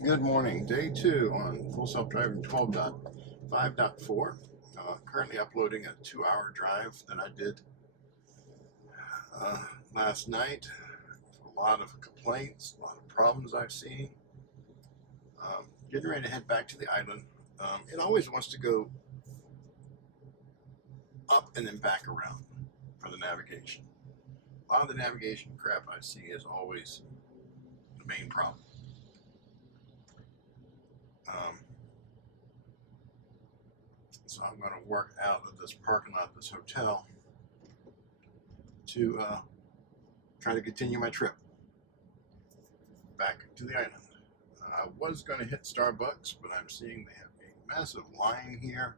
Good morning. Day 2 on Full Self-Driving 12.5.4. Currently uploading a 2-hour drive that I did last night. A lot of complaints, a lot of problems I've seen. Getting ready to head back to the island. It always wants to go up and then back around for the navigation. A lot of the navigation crap I see is always the main problem. So I'm going to work out of this parking lot, this hotel, to try to continue my trip back to the island. I was going to hit Starbucks, but I'm seeing they have a massive line here.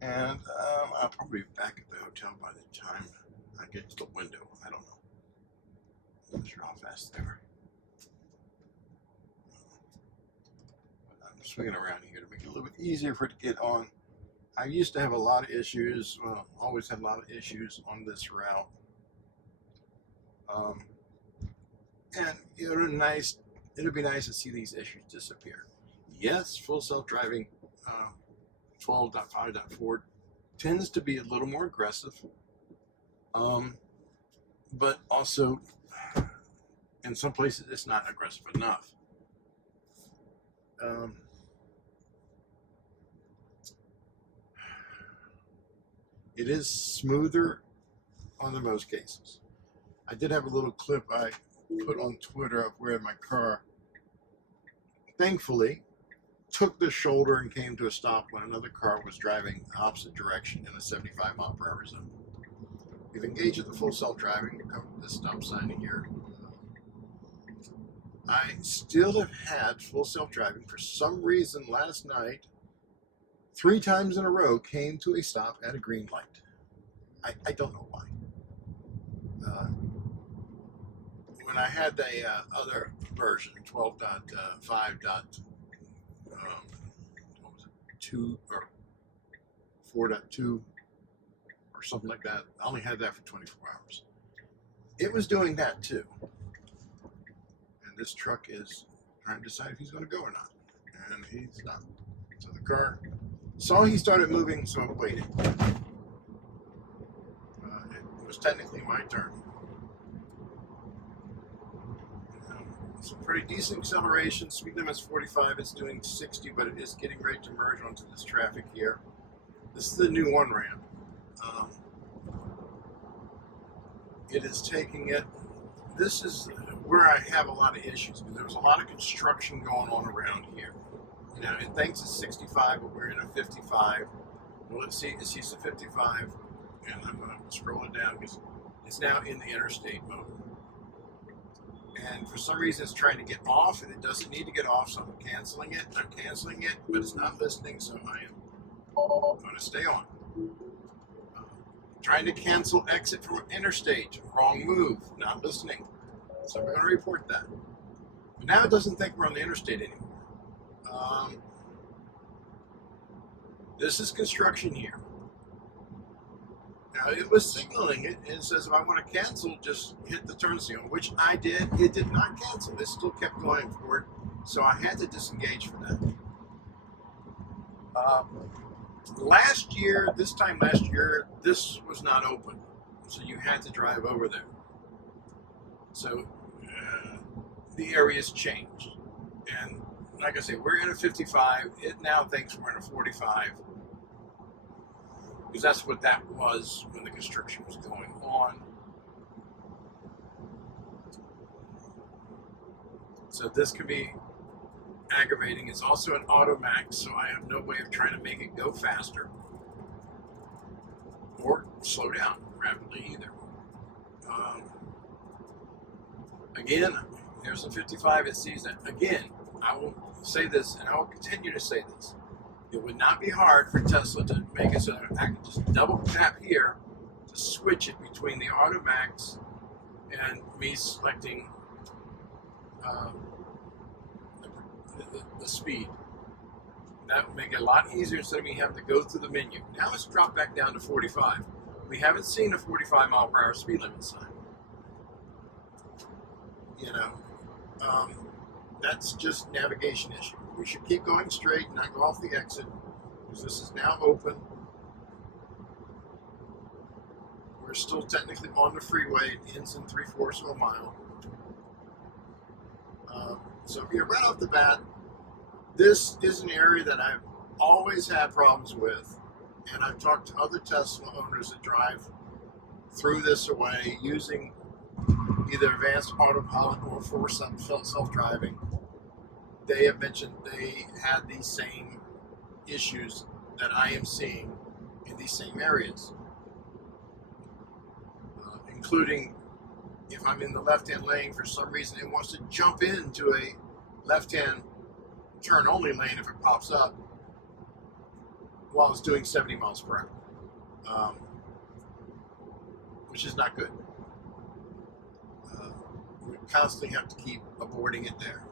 And I'll probably be back at the hotel by the time I get to the window. I don't know. I'm not sure how fast they are. I'm swinging around here to make it a little bit easier for it to get on. I used to have a lot of issues, always had a lot of issues on this route. And it'll be nice to see these issues disappear. Yes, full self-driving 12.5.4 tends to be a little more aggressive, but also in some places it's not aggressive enough. It is smoother on the most cases. I did have a little clip I put on Twitter of where my car, thankfully, took the shoulder and came to a stop when another car was driving the opposite direction in a 75 mile per hour zone. We've engaged at the full self-driving to come to this stop sign here. I still have had full self-driving for some reason last night. 3 times in a row came to a stop at a green light. I don't know why. When I had the other version, 12.5.2 or 4.2 or something like that, I only had that for 24 hours. It was doing that too. And this truck is trying to decide if he's going to go or not. And he's not. So the car saw he started moving, so it waited. It was technically my turn. Some pretty decent acceleration. Speed limit's 45. It's doing 60, but it is getting ready to merge onto this traffic here. This is the new one ramp. It is taking it. This is where I have a lot of issues because there was a lot of construction going on around here. You know, it thinks it's 65, but we're in a 55. Well, let's see, it sees a 55, and I'm going to scroll it down because it's now in the interstate mode. And for some reason, it's trying to get off, and it doesn't need to get off, so I'm canceling it. I'm canceling it, but it's not listening, so I am going to stay on. Trying to cancel exit from interstate. Wrong move. Not listening. So we're going to report that. But now it doesn't think we're on the interstate anymore. This is construction here. Now it was signaling it. It says if I want to cancel, just hit the turn signal, which I did. It did not cancel. It still kept going forward. So I had to disengage for that. This time last year, this was not open. So you had to drive over there. So the area's changed. And like I say, we're in a 55. It now thinks we're in a 45. Because that's what that was when the construction was going on. So this can be aggravating. It's also an automax, so I have no way of trying to make it go faster or slow down rapidly either. Again, here's a 55. It sees that. Again, I will say this, and I will continue to say this. It would not be hard for Tesla to make it so that I can just double tap here to switch it between the automax and me selecting the speed. That would make it a lot easier instead of me having to go through the menu. Now let's drop back down to 45. We haven't seen a 45 mile per hour speed limit sign. You know, that's just navigation issue. We should keep going straight and not go off the exit, because this is now open. We're still technically on the freeway. It ends in 3/4 of a mile. So yeah, right off the bat, this is an area that I've always had problems with, and I've talked to other Tesla owners that drive through this away using either advanced autopilot or full self-driving. They have mentioned they had these same issues that I am seeing in these same areas, including if I'm in the left-hand lane, for some reason it wants to jump into a left-hand turn-only lane if it pops up while it's doing 70 miles per hour, which is not good. We constantly have to keep aborting it there.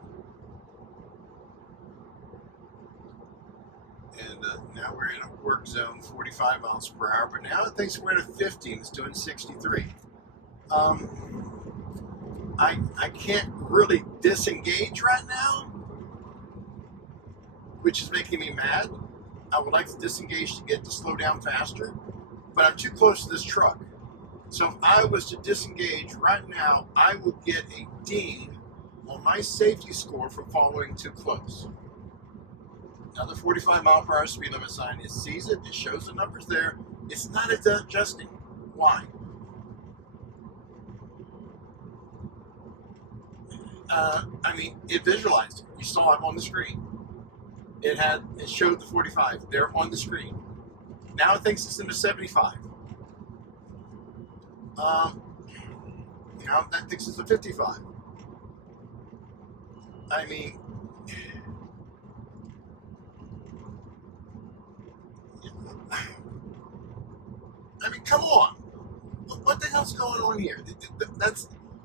And now we're in a work zone, 45 miles per hour, but now it thinks we're at a 50 and it's doing 63. I can't really disengage right now, which is making me mad. I would like to disengage to get to slow down faster, but I'm too close to this truck. So if I was to disengage right now, I would get a ding on my safety score for following too close. Now the 45 mile per hour speed limit sign, it sees it, it shows the numbers there. It's not adjusting. Why? I mean, it visualized it. You saw it on the screen. It showed the 45 there on the screen. Now it thinks it's in the 75. Now that thinks it's a 55. I mean, come on. What the hell's going on here?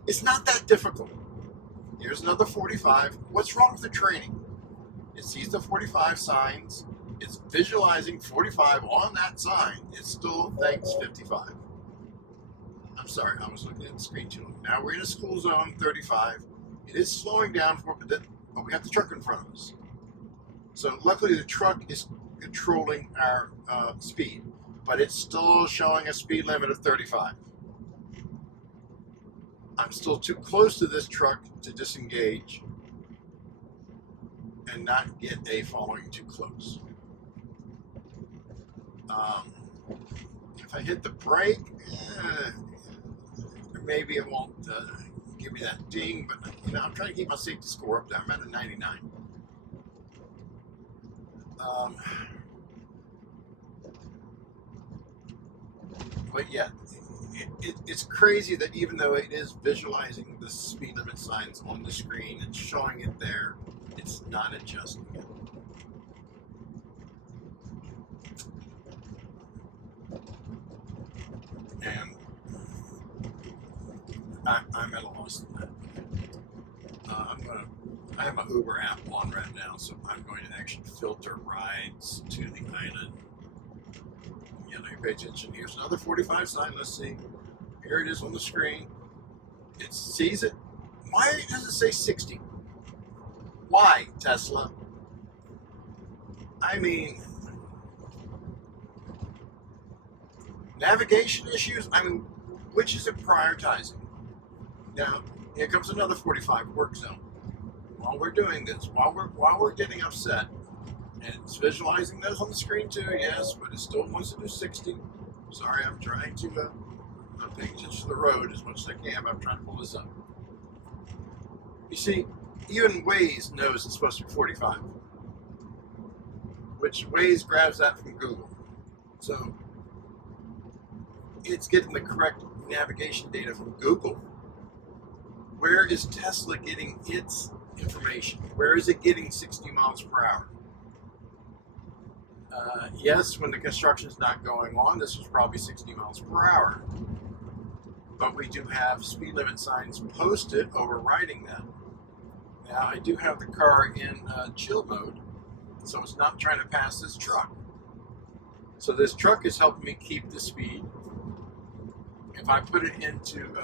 It's not that difficult. Here's another 45. What's wrong with the training? It sees the 45 signs. It's visualizing 45 on that sign. It still thinks 55. I'm sorry, I was looking at the screen too long. Now we're in a school zone, 35. It is slowing down, but we have the truck in front of us. So luckily the truck is controlling our speed, but it's still showing a speed limit of 35. I'm still too close to this truck to disengage and not get a following too close. If I hit the brake, maybe it won't give me that ding, but I'm trying to keep my safety score up there. I'm at a 99. But yeah, it's crazy that even though it is visualizing the speed limit signs on the screen and showing it there, it's not adjusting it. And I'm at a loss in that. I have my Uber app on right now, so I'm going to actually filter rides to the island. Yeah, now you pay attention. Here's another 45 sign. Let's see. Here it is on the screen. It sees it. Why does it say 60? Why, Tesla? I mean, navigation issues? I mean, which is it prioritizing? Now, here comes another 45 work zone. While we're doing this, while we're getting upset, and it's visualizing those on the screen too, yes, but it still wants to do 60. Sorry, I'm trying to, I'm paying attention to the road as much as I can, but I'm trying to pull this up. You see, even Waze knows it's supposed to be 45, which Waze grabs that from Google. So, it's getting the correct navigation data from Google. Where is Tesla getting its information? Where is it getting 60 miles per hour? Yes, when the construction's not going on, this was probably 60 miles per hour. But we do have speed limit signs posted overriding that. Now, I do have the car in chill mode, so it's not trying to pass this truck. So this truck is helping me keep the speed. If I put it into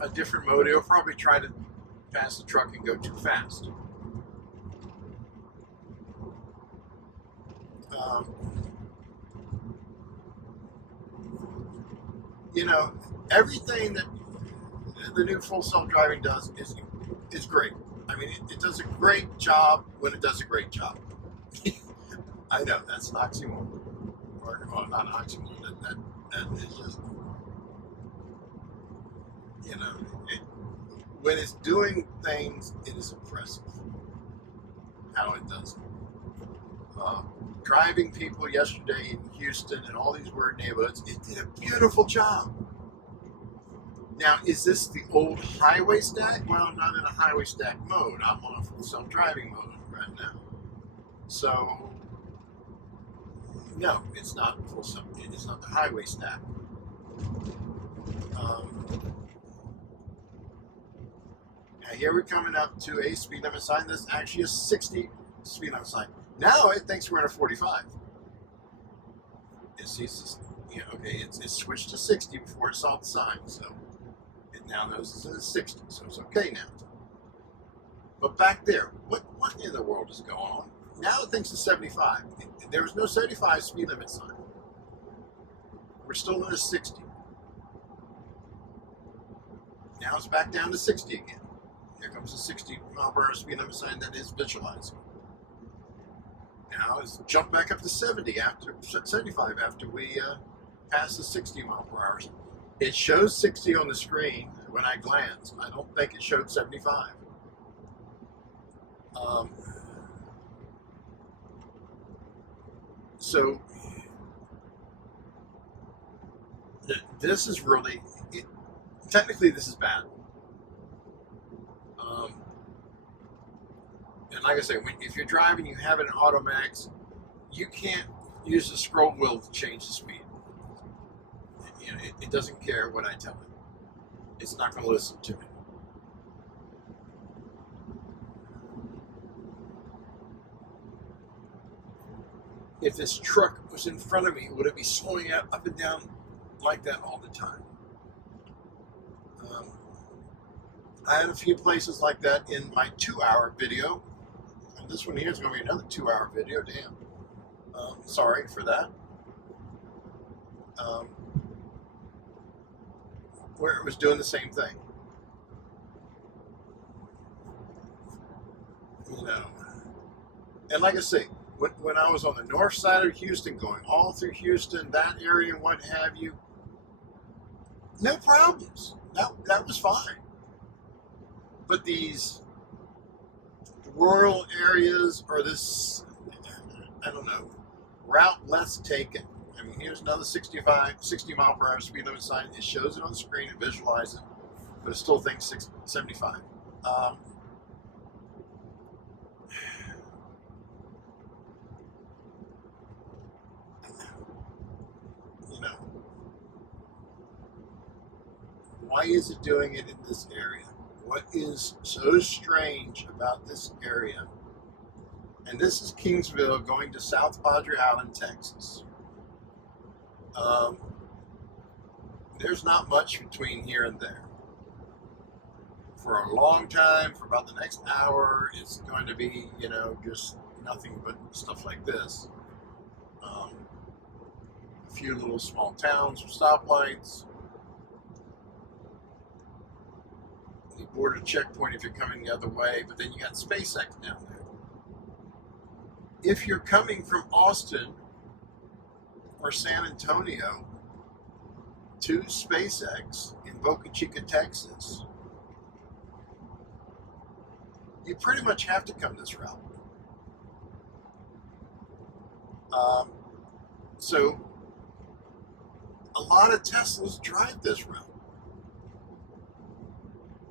a different mode, it'll probably try to pass the truck and go too fast. You know, everything that the new full self-driving does is great. I mean, it does a great job when it does a great job. I know that's an oxymoron, or well, not an oxymoron. That is just, you know, when it's doing things, it is impressive how it does it. Driving people yesterday in Houston and all these weird neighborhoods, it did a beautiful job. Now, is this the old highway stack? Well, I'm not in a highway stack mode. I'm on a full self-driving mode right now. So, no, it's not full self. It's not the highway stack. Now here we're coming up to a speed limit sign that's actually a 60 speed limit sign. Now it thinks we're in a 45. It sees, you know, okay, it's switched to 60 before it saw the sign, so it now knows it's in the 60, so it's okay now. But back there, what in the world is going on? Now it thinks it's 75. There was no 75 speed limit sign. We're still in a 60. Now it's back down to 60 again. Here comes the 60 mile per hour speed limit sign that is visualizing. Now it's jumped back up to 75 after we pass the 60 mile per hour. It shows 60 on the screen when I glance. I don't think it showed 75. So this is really, technically this is bad. And like I say, if you're driving, you have it in automax, you can't use the scroll wheel to change the speed. You know, it doesn't care what I tell it. It's not going to listen to me. If this truck was in front of me, would it be slowing up and down like that all the time? I had a few places like that in my 2-hour video. And this one here is going to be another 2-hour video. Damn. Sorry for that. Where it was doing the same thing. You know. And like I say, when I was on the north side of Houston, going all through Houston, that area and what have you, no problems. That was fine. But these rural areas, or this, I don't know, route less taken. I mean, here's another 60 mile per hour speed limit sign. It shows it on the screen, it visualizes it, but it still thinks 75. You know, why is it doing it in this area? What is so strange about this area? And this is Kingsville going to South Padre Island, Texas. There's not much between here and there. For a long time, for about the next hour, it's going to be, you know, just nothing but stuff like this. A few little small towns with stoplights. The border checkpoint if you're coming the other way, but then you got SpaceX down there. If you're coming from Austin or San Antonio to SpaceX in Boca Chica, Texas, you pretty much have to come this route. So a lot of Teslas drive this route.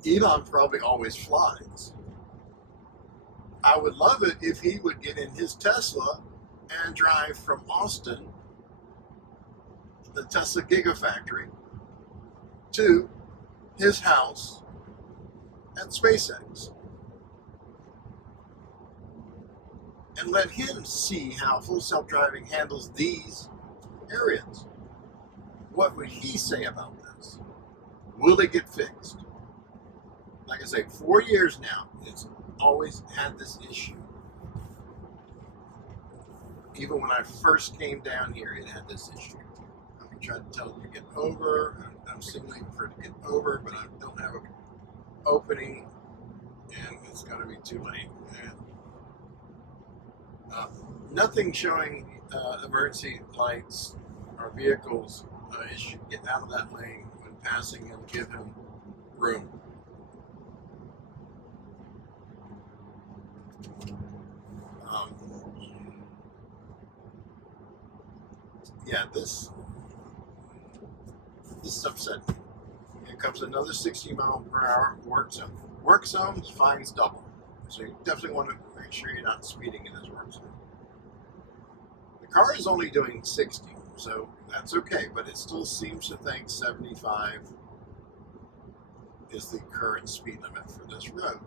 Elon probably always flies. I would love it if he would get in his Tesla and drive from Austin, the Tesla Gigafactory, to his house at SpaceX. And let him see how full self-driving handles these areas. What would he say about this? Will it get fixed? like I say, 4 years now, it's always had this issue. Even when I first came down here, it had this issue. I'm trying to tell it to get over. I'm signaling for it to get over, but I don't have an opening, and it's going to be too late. And, nothing showing emergency lights or vehicles. It should get out of that lane when passing and give him room. Yeah, this is upsetting. Here comes another 60 mile per hour work zone. Work zones, fines double. So you definitely want to make sure you're not speeding in this work zone. The car is only doing 60, so that's okay, but it still seems to think 75 is the current speed limit for this road.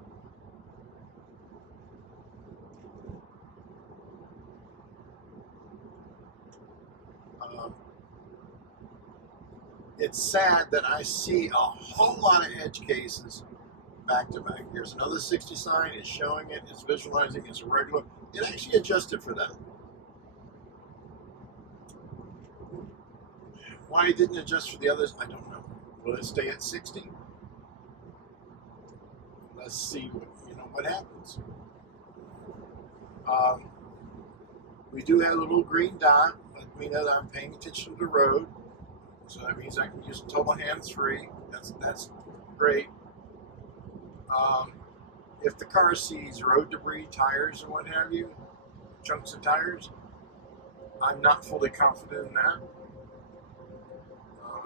It's sad that I see a whole lot of edge cases back to back. Here's another 60 sign, it's showing it, it's visualizing, it's irregular. It actually adjusted for that. Why it didn't adjust for the others, I don't know. Will it stay at 60? Let's see what happens. We do have a little green dot, let me know that I'm paying attention to the road. So that means I can use total hands-free. That's great. If the car sees road debris, tires, and what have you, chunks of tires, I'm not fully confident in that.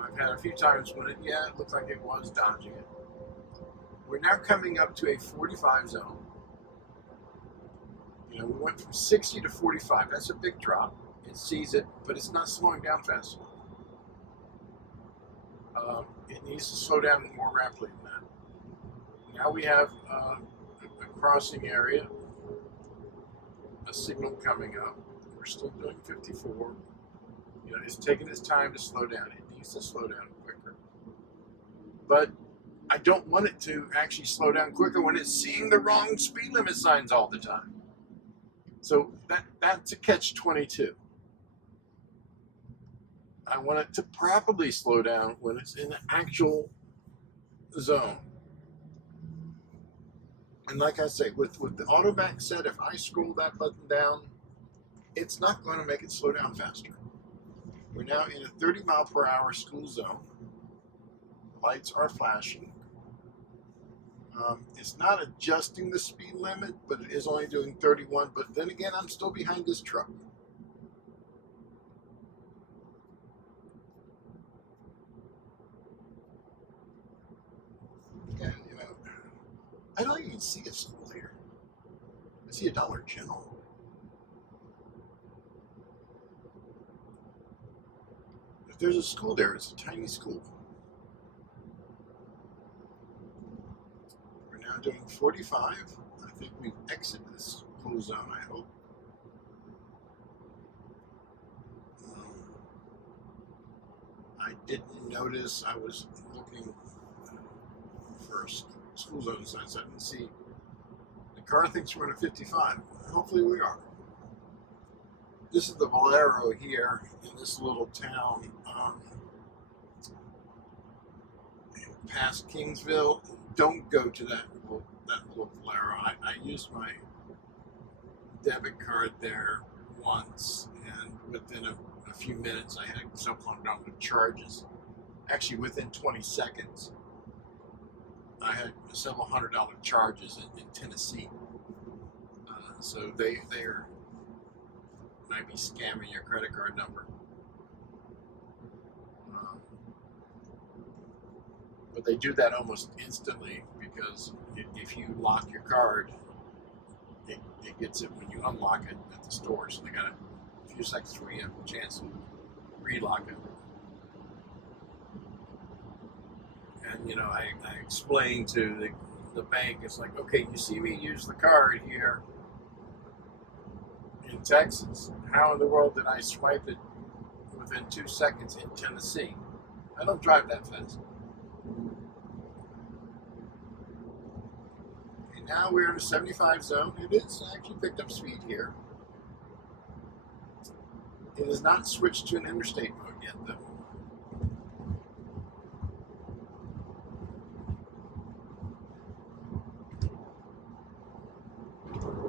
I've had a few times when it looked like it was dodging it. We're now coming up to a 45 zone. We went from 60 to 45. That's a big drop. It sees it, but it's not slowing down fast enough. It needs to slow down more rapidly than that. Now we have a crossing area, a signal coming up. We're still doing 54. It's taking its time to slow down. It needs to slow down quicker. But I don't want it to actually slow down quicker when it's seeing the wrong speed limit signs all the time. So that's a catch-22. I want it to properly slow down when it's in the actual zone. And like I say, with the auto back set, if I scroll that button down, it's not going to make it slow down faster. We're now in a 30 mile per hour school zone. Lights are flashing. It's not adjusting the speed limit, but it is only doing 31. But then again, I'm still behind this truck. And, I don't even see a school here. I see a Dollar General. If there's a school there, it's a tiny school. We're now doing 45. I think we've exited this school zone, I hope. I didn't notice I was looking for school zone signs. I didn't see. The car thinks we're in a 55. Hopefully we are. This is the Valero here in this little town past Kingsville. Don't go to that little Valero. I used my debit card there once, and within a few minutes I had several $100 charges. Actually, within 20 seconds, I had several $100 charges in Tennessee. So they might be scamming your credit card number. But they do that almost instantly, because if you lock your card, it gets it when you unlock it at the store. So they got a few seconds before you have a chance to relock it. And I explained to the bank, it's like, okay, you see me use the card here in Texas. How in the world did I swipe it within 2 seconds in Tennessee? I don't drive that fast. And now we're in a 75 zone. It is actually picked up speed here. It has not switched to an interstate mode yet, though.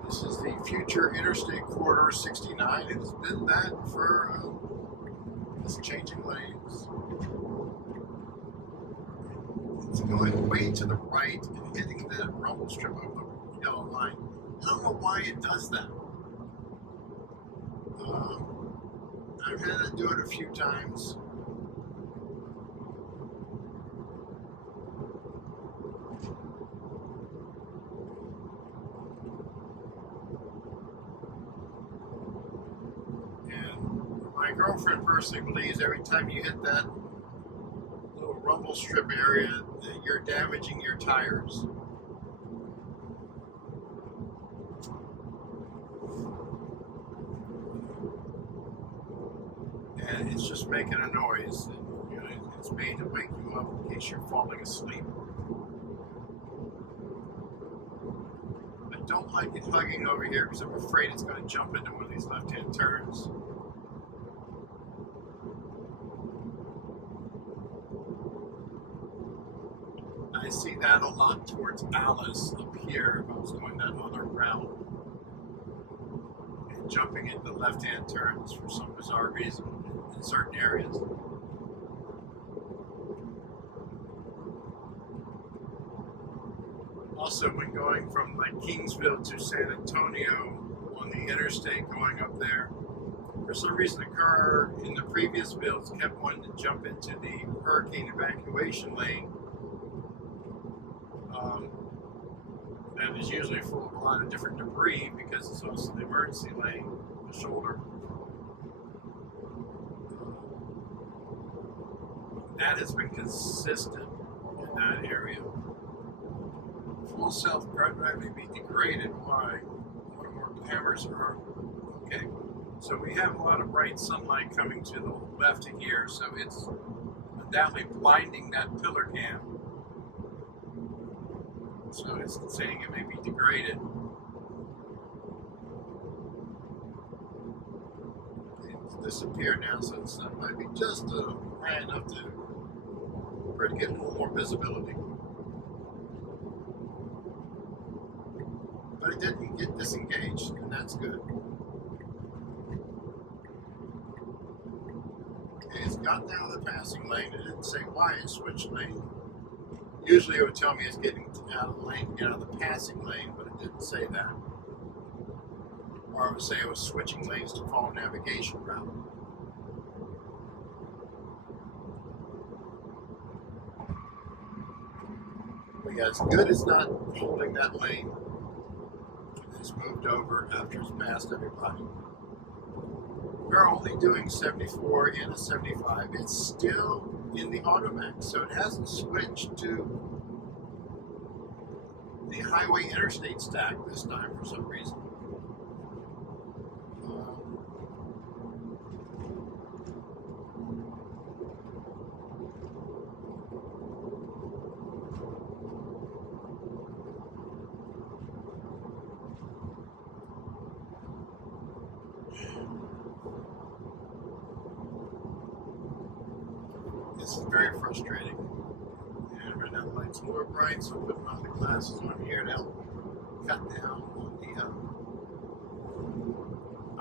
This is the future Interstate Corridor 69. It has been that for it's changing lanes. It's going way to the right and hitting the rumble strip of the yellow line. I don't know why it does that. I've had to do it a few times. And my girlfriend personally believes every time you hit that little rumble strip area that you're damaging your tires. And it's just making a noise. You know, it's made to wake you up in case you're falling asleep. I don't like it hugging over here because I'm afraid it's going to jump into one of these left-hand turns. I see that a lot towards Alice up here if I was going that other route. And jumping into left-hand turns for some bizarre reason in certain areas. Also, when going from like Kingsville to San Antonio on the interstate going up there, for some reason the car in the previous builds kept wanting to jump into the hurricane evacuation lane. That is usually full of a lot of different debris because it's also the emergency lane, the shoulder. That has been consistent in that area. Full self-driving may be degraded. Why? One or more cameras are okay. So we have a lot of bright sunlight coming to the left of here, so it's undoubtedly blinding that pillar cam. So it's saying it may be degraded. It's disappeared now, so it might be just high enough for it to get a little more visibility. But it didn't get disengaged, and that's good. It's gotten out of the passing lane. It didn't say why it switched lane. Usually it would tell me it's getting out of the lane to get out of the passing lane, but it didn't say that. Or it would say it was switching lanes to follow navigation route. But yeah, it's good it's not holding that lane. It's moved over after it's passed everybody. We're only doing 74 in a 75. It's still in the automax, so it hasn't switched to the highway interstate stack this time for some reason. This is very frustrating. And right now the light's more bright, so I'm putting on the glasses on here to help cut down on the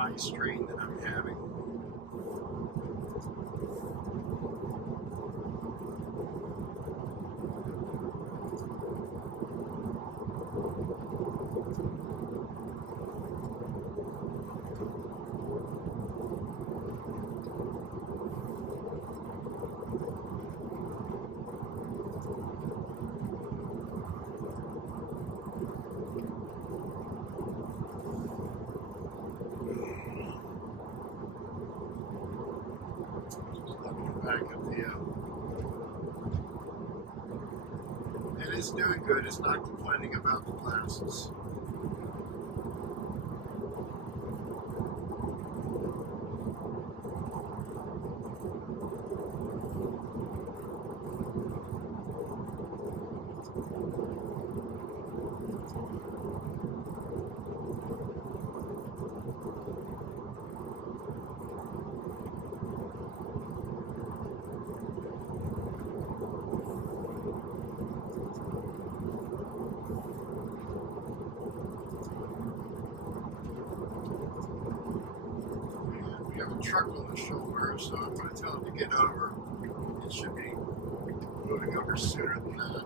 eye strain that I'm having. Back up the and it's doing good. It's not complaining about the glasses. truck on the shoulder, so I'm going to tell him to get over. It should be moving over sooner than that.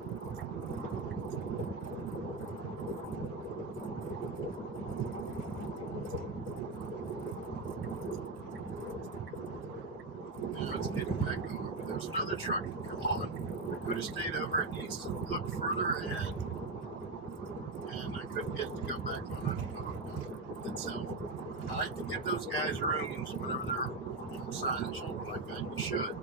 Now it's getting back over, but there's another truck. Come on. We could have stayed over. It needs to look further ahead. And I couldn't get to go back on it itself. I like to give those guys rooms whenever they're on the side of the shoulder like that. You should.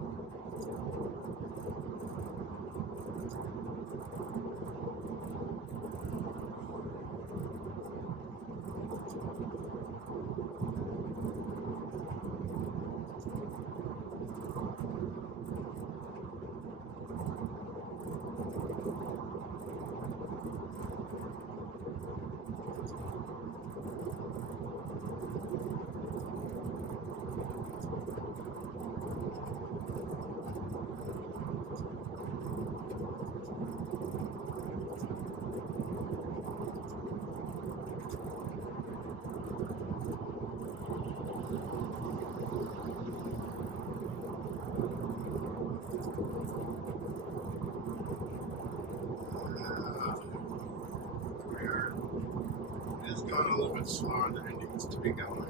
It's going a little bit slower than it needs to be going.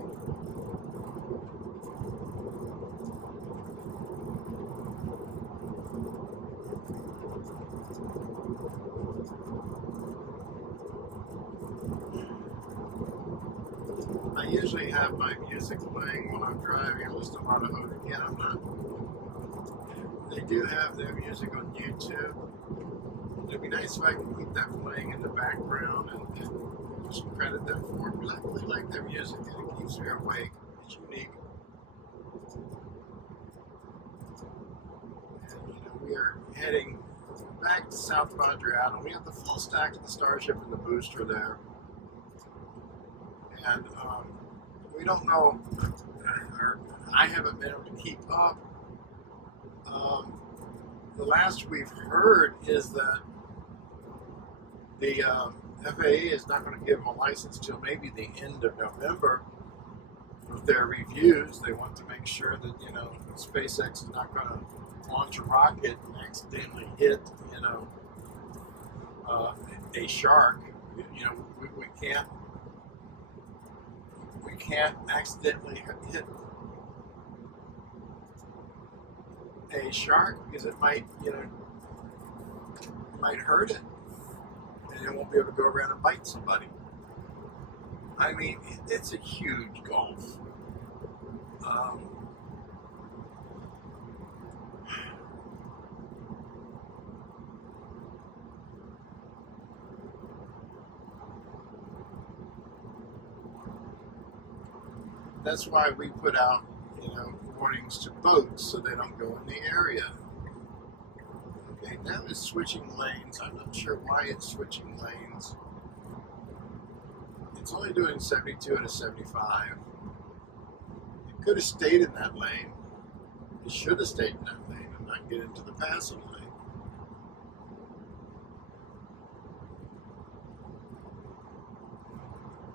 I usually have my music playing when I'm driving. I listen to a lot of again, I'm not. They do have their music on YouTube. It'd be nice if I could keep that playing in the background and just credit them for it. But I really like their music and it keeps me awake. It's unique. And we are heading back to South Padre Island. We have the full stack of the Starship and the booster there. And we don't know, or I haven't been able to keep up. The last we've heard is that the FAA is not going to give them a license till maybe the end of November with their reviews. They want to make sure that, SpaceX is not going to launch a rocket and accidentally hit, a shark. We can't accidentally hit a shark because it might, might hurt it, and it won't be able to go around and bite somebody. I mean, it's a huge gulf. That's why we put out, warnings to boats so they don't go in the area. Okay, now it's switching lanes. I'm not sure why it's switching lanes. It's only doing 72 out of 75. It could have stayed in that lane. It should have stayed in that lane and not get into the passing lane.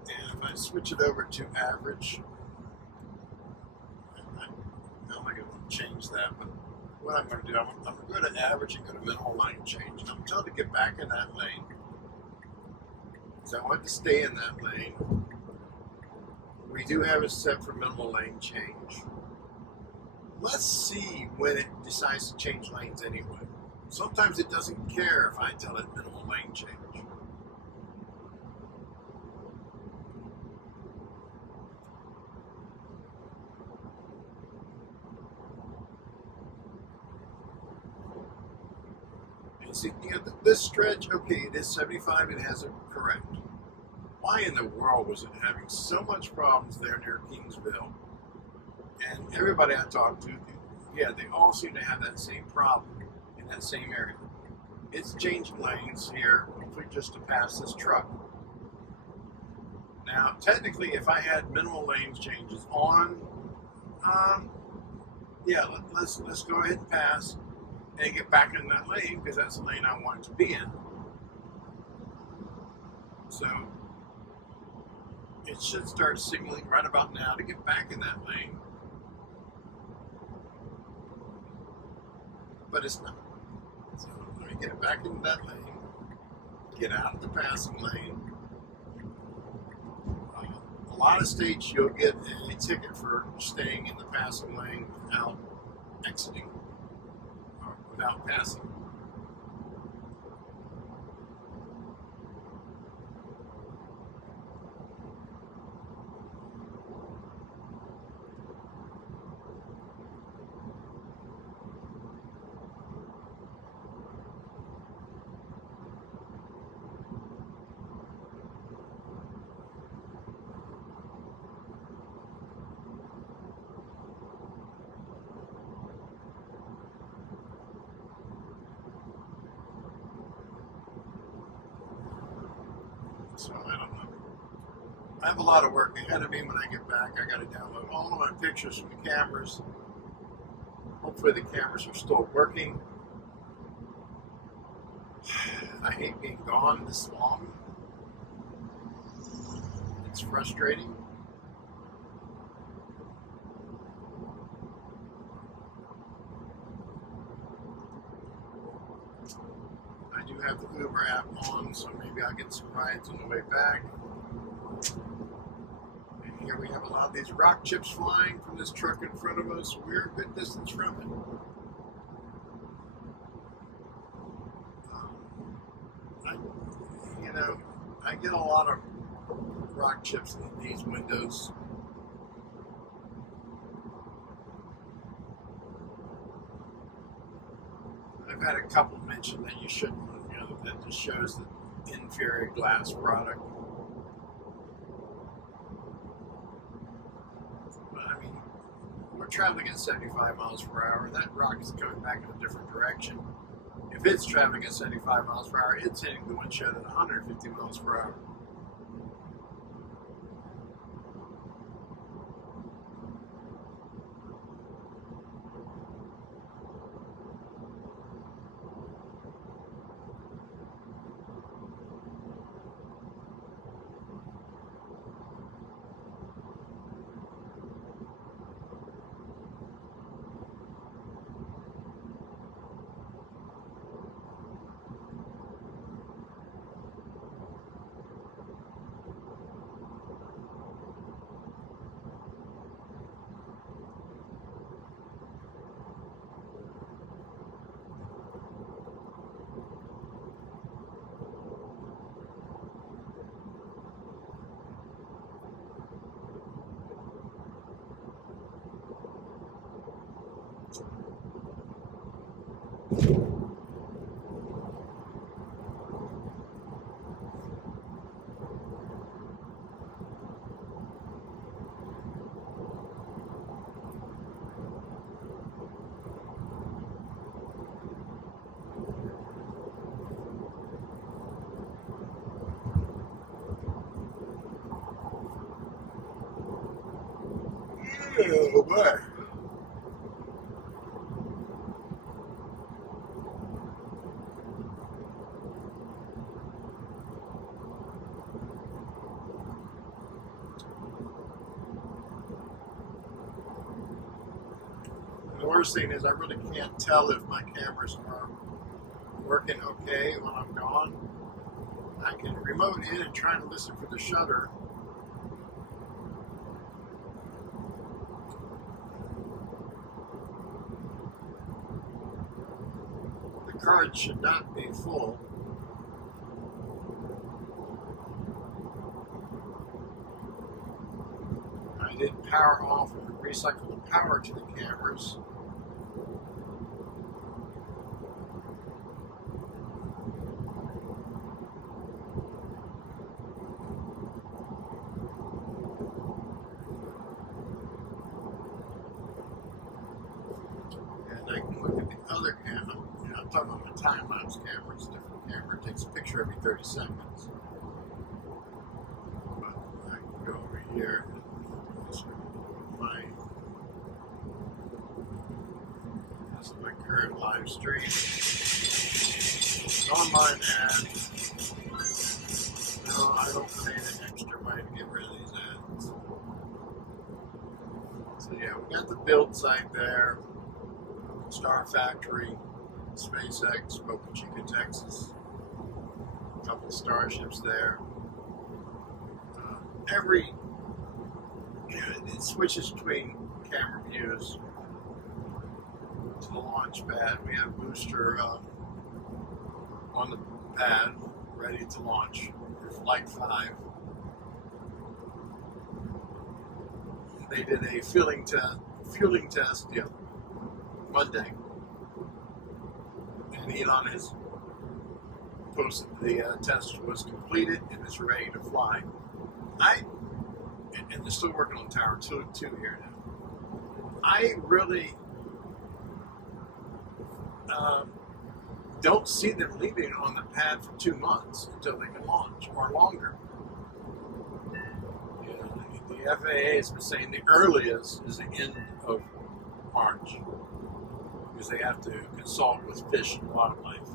And if I switch it over to average, I'm not going to change that, but what I'm going to do, I'm going to go to average and go to minimal lane change. And I'm told to get back in that lane. So I want to stay in that lane. We do have it set for minimal lane change. Let's see when it decides to change lanes anyway. Sometimes it doesn't care if I tell it minimal lane change. See, this stretch, okay, it is 75, it has it correct. Why in the world was it having so much problems there near Kingsville? And everybody I talked to, yeah, they all seem to have that same problem in that same area. It's changing lanes here, hopefully just to pass this truck. Now, technically, if I had minimal lane changes on, yeah, let's go ahead and pass and get back in that lane because that's the lane I want to be in. So it should start signaling right about now to get back in that lane. but it's not. So let me get it back into that lane, get out of the passing lane. A lot of states you'll get a ticket for staying in the passing lane without exiting or without passing. So I don't know. I have a lot of work ahead of me when I get back. I got to download all of my pictures from the cameras. Hopefully the cameras are still working. I hate being gone this long. It's frustrating. I do have the Uber app on, so maybe I'll get some rides on the way back. And here we have a lot of these rock chips flying from this truck in front of us. We're a good distance from it. I get a lot of rock chips in these windows. I've had a couple mention that you shouldn't, that just shows the inferior glass product. But I mean, we're traveling at 75 miles per hour. That rock is coming back in a different direction. If it's traveling at 75 miles per hour, it's hitting the windshield at 150 miles per hour. Oh boy. The worst thing is I really can't tell if my cameras are working okay when I'm gone. I can remote in and try to listen for the shutter. The card should not be full. I did power off and recycle the power to the cameras. And I can look at the other camera. I'm talking about my time-lapse camera. It's a different camera. It takes a picture every 30 seconds. But I can go over here and this is my current live stream. Online ad. No, I don't pay the extra money to get rid of these ads. So yeah, we got the build site there. Star Factory. SpaceX, Boca Chica, Texas. A couple Starships there. It switches between camera views to the launch pad. We have booster on the pad, ready to launch for Flight 5. They did a fueling test Monday, and Elon has posted the test was completed and is ready to fly. And they're still working on Tower 2 here now. I really don't see them leaving on the pad for 2 months until they can launch, or longer. The FAA has been saying the earliest is the end of March, because they have to consult with Fish and Wildlife.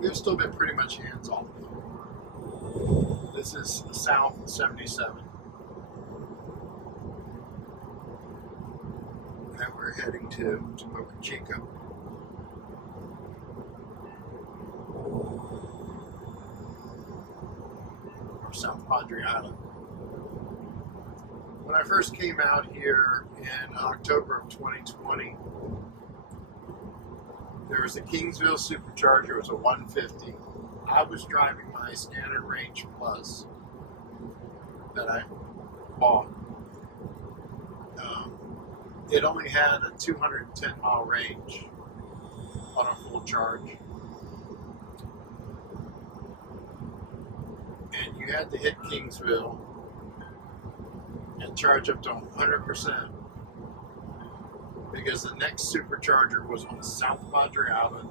We've still been pretty much hands off. This is South 77. And we're heading to Boca Chica. Or South Padre Island. When I first came out here in October of 2020, there was a Kingsville supercharger. It was a 150. I was driving my Standard Range Plus that I bought. It only had a 210-mile range on a full charge. And you had to hit Kingsville and charge up to 100%. Because the next supercharger was on South Padre Island,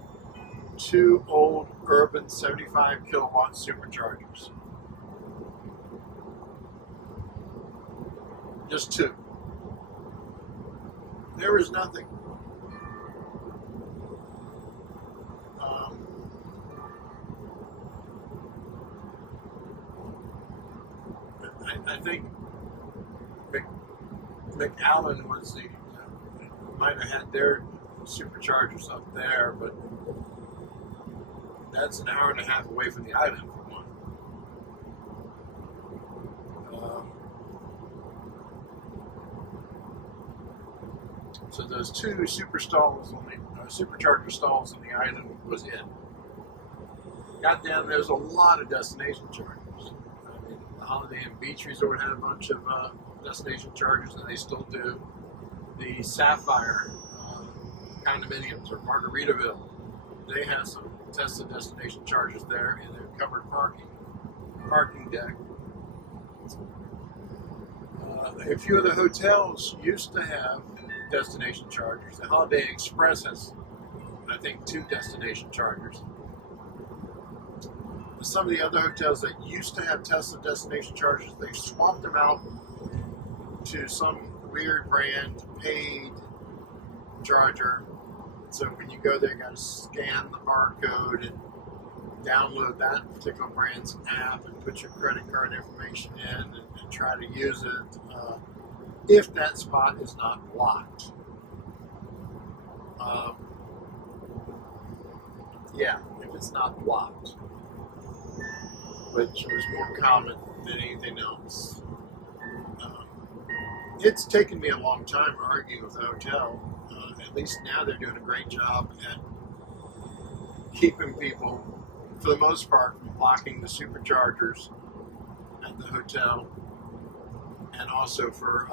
2 old urban 75 kilowatt superchargers. Just 2. There was nothing. I think McAllen was the might have had their superchargers up there, but that's an hour and a half away from the island for one. So those 2 supercharger stalls on the island was it. Got down, there's a lot of destination chargers. I mean, the Holiday Inn Beach Resort had a bunch of destination chargers, and they still do. The Sapphire condominiums, or Margaritaville, they have some Tesla destination chargers there in their covered parking deck. A few of the hotels used to have destination chargers. The Holiday Inn Express has, I think, 2 destination chargers. Some of the other hotels that used to have Tesla destination chargers, they swapped them out to some weird brand paid charger. So when you go there, you got to scan the barcode and download that particular brand's app and put your credit card information in and try to use it if that spot is not blocked. Yeah, if it's not blocked, which was more common than anything else. It's taken me a long time to argue with the hotel. At least now they're doing a great job at keeping people, for the most part, from blocking the superchargers at the hotel, and also for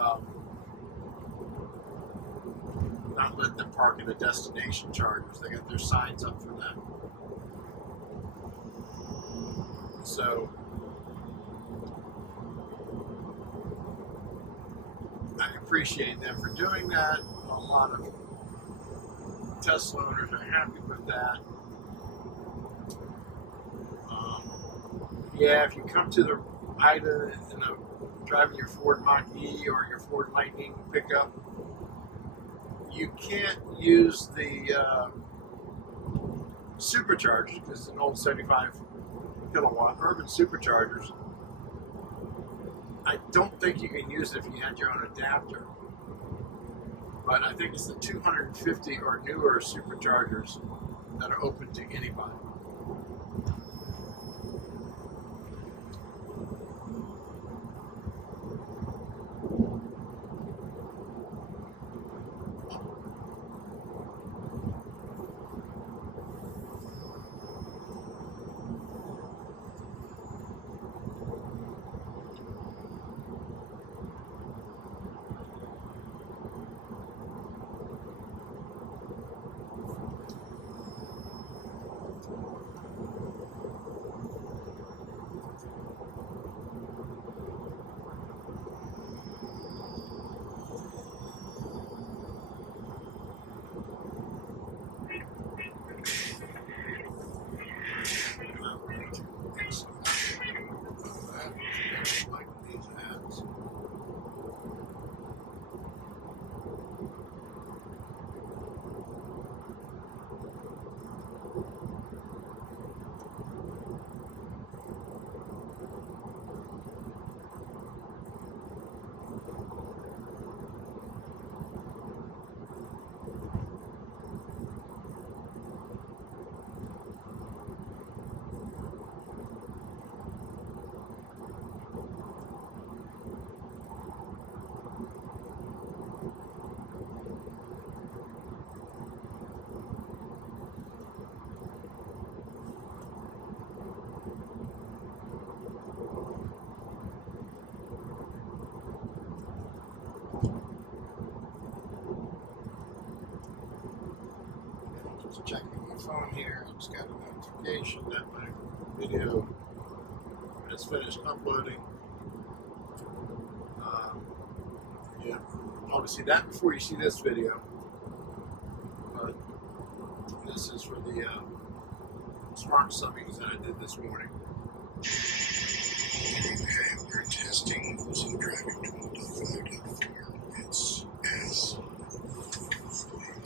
not letting them park in the destination chargers. They got their signs up for that. So I appreciate them for doing that. A lot of Tesla owners are happy with that. Yeah, if you come to the Ida and driving your Ford Mach-E or your Ford Lightning pickup, you can't use the superchargers because it's an old 75 kilowatt urban superchargers. I don't think you can use it if you had your own adapter. But I think it's the 250 or newer superchargers that are open to anybody. Just checking my phone here. I just got a notification that my video has finished uploading. Yeah, obviously that before you see this video. But this is for the smart subbings that I did this morning. Okay, we're testing some driving 12.5.4. It's as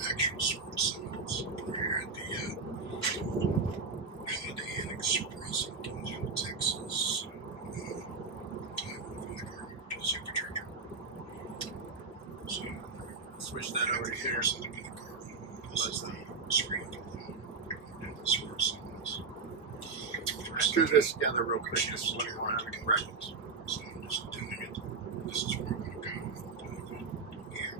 actual smart summons. We're here at the Holiday Inn Express in Kingsville, Texas. From the car to the supercharger. So switch that over here. So in the car. This is the screen to the smart summons. Let's do this together real quick. This is what we're having breakfast. So I'm just doing it. This is where we're going to go. Here.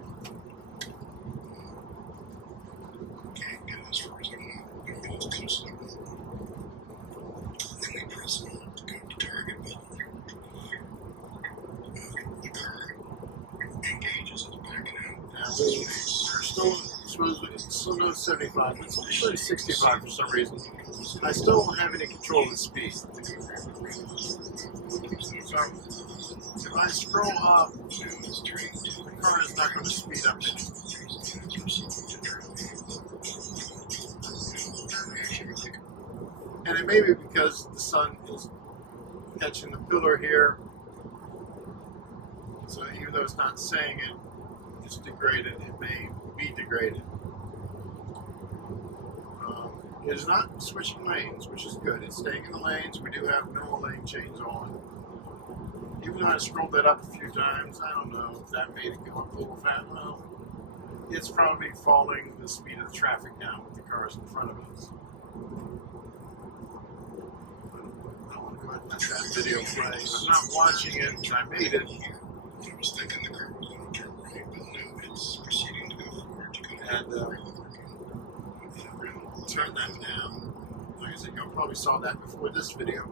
Can't get it as far as I want. I'm going to get as close as I want. Then we press on to go to target button. The car engages as backing out. Now we're still not 75. It's only 65 for some reason. I still don't have any control of the speed. So if I scroll up, the car is not going to speed up any. And it may be because the sun is catching the pillar here. So even though it's not saying it, it's degraded. It may be degraded. It is not switching lanes, which is good. It's staying in the lanes. We do have normal lane change on. Even though I scrolled that up a few times, I don't know if that made it go up a little fast. Well, it's probably falling the speed of the traffic down with the cars in front of us. I want to go ahead and let that video play. I'm not watching it. I made it. I was thinking the car was going to turn right, but no, it's proceeding to go forward. And turn that down. Like I said, y'all probably saw that before this video.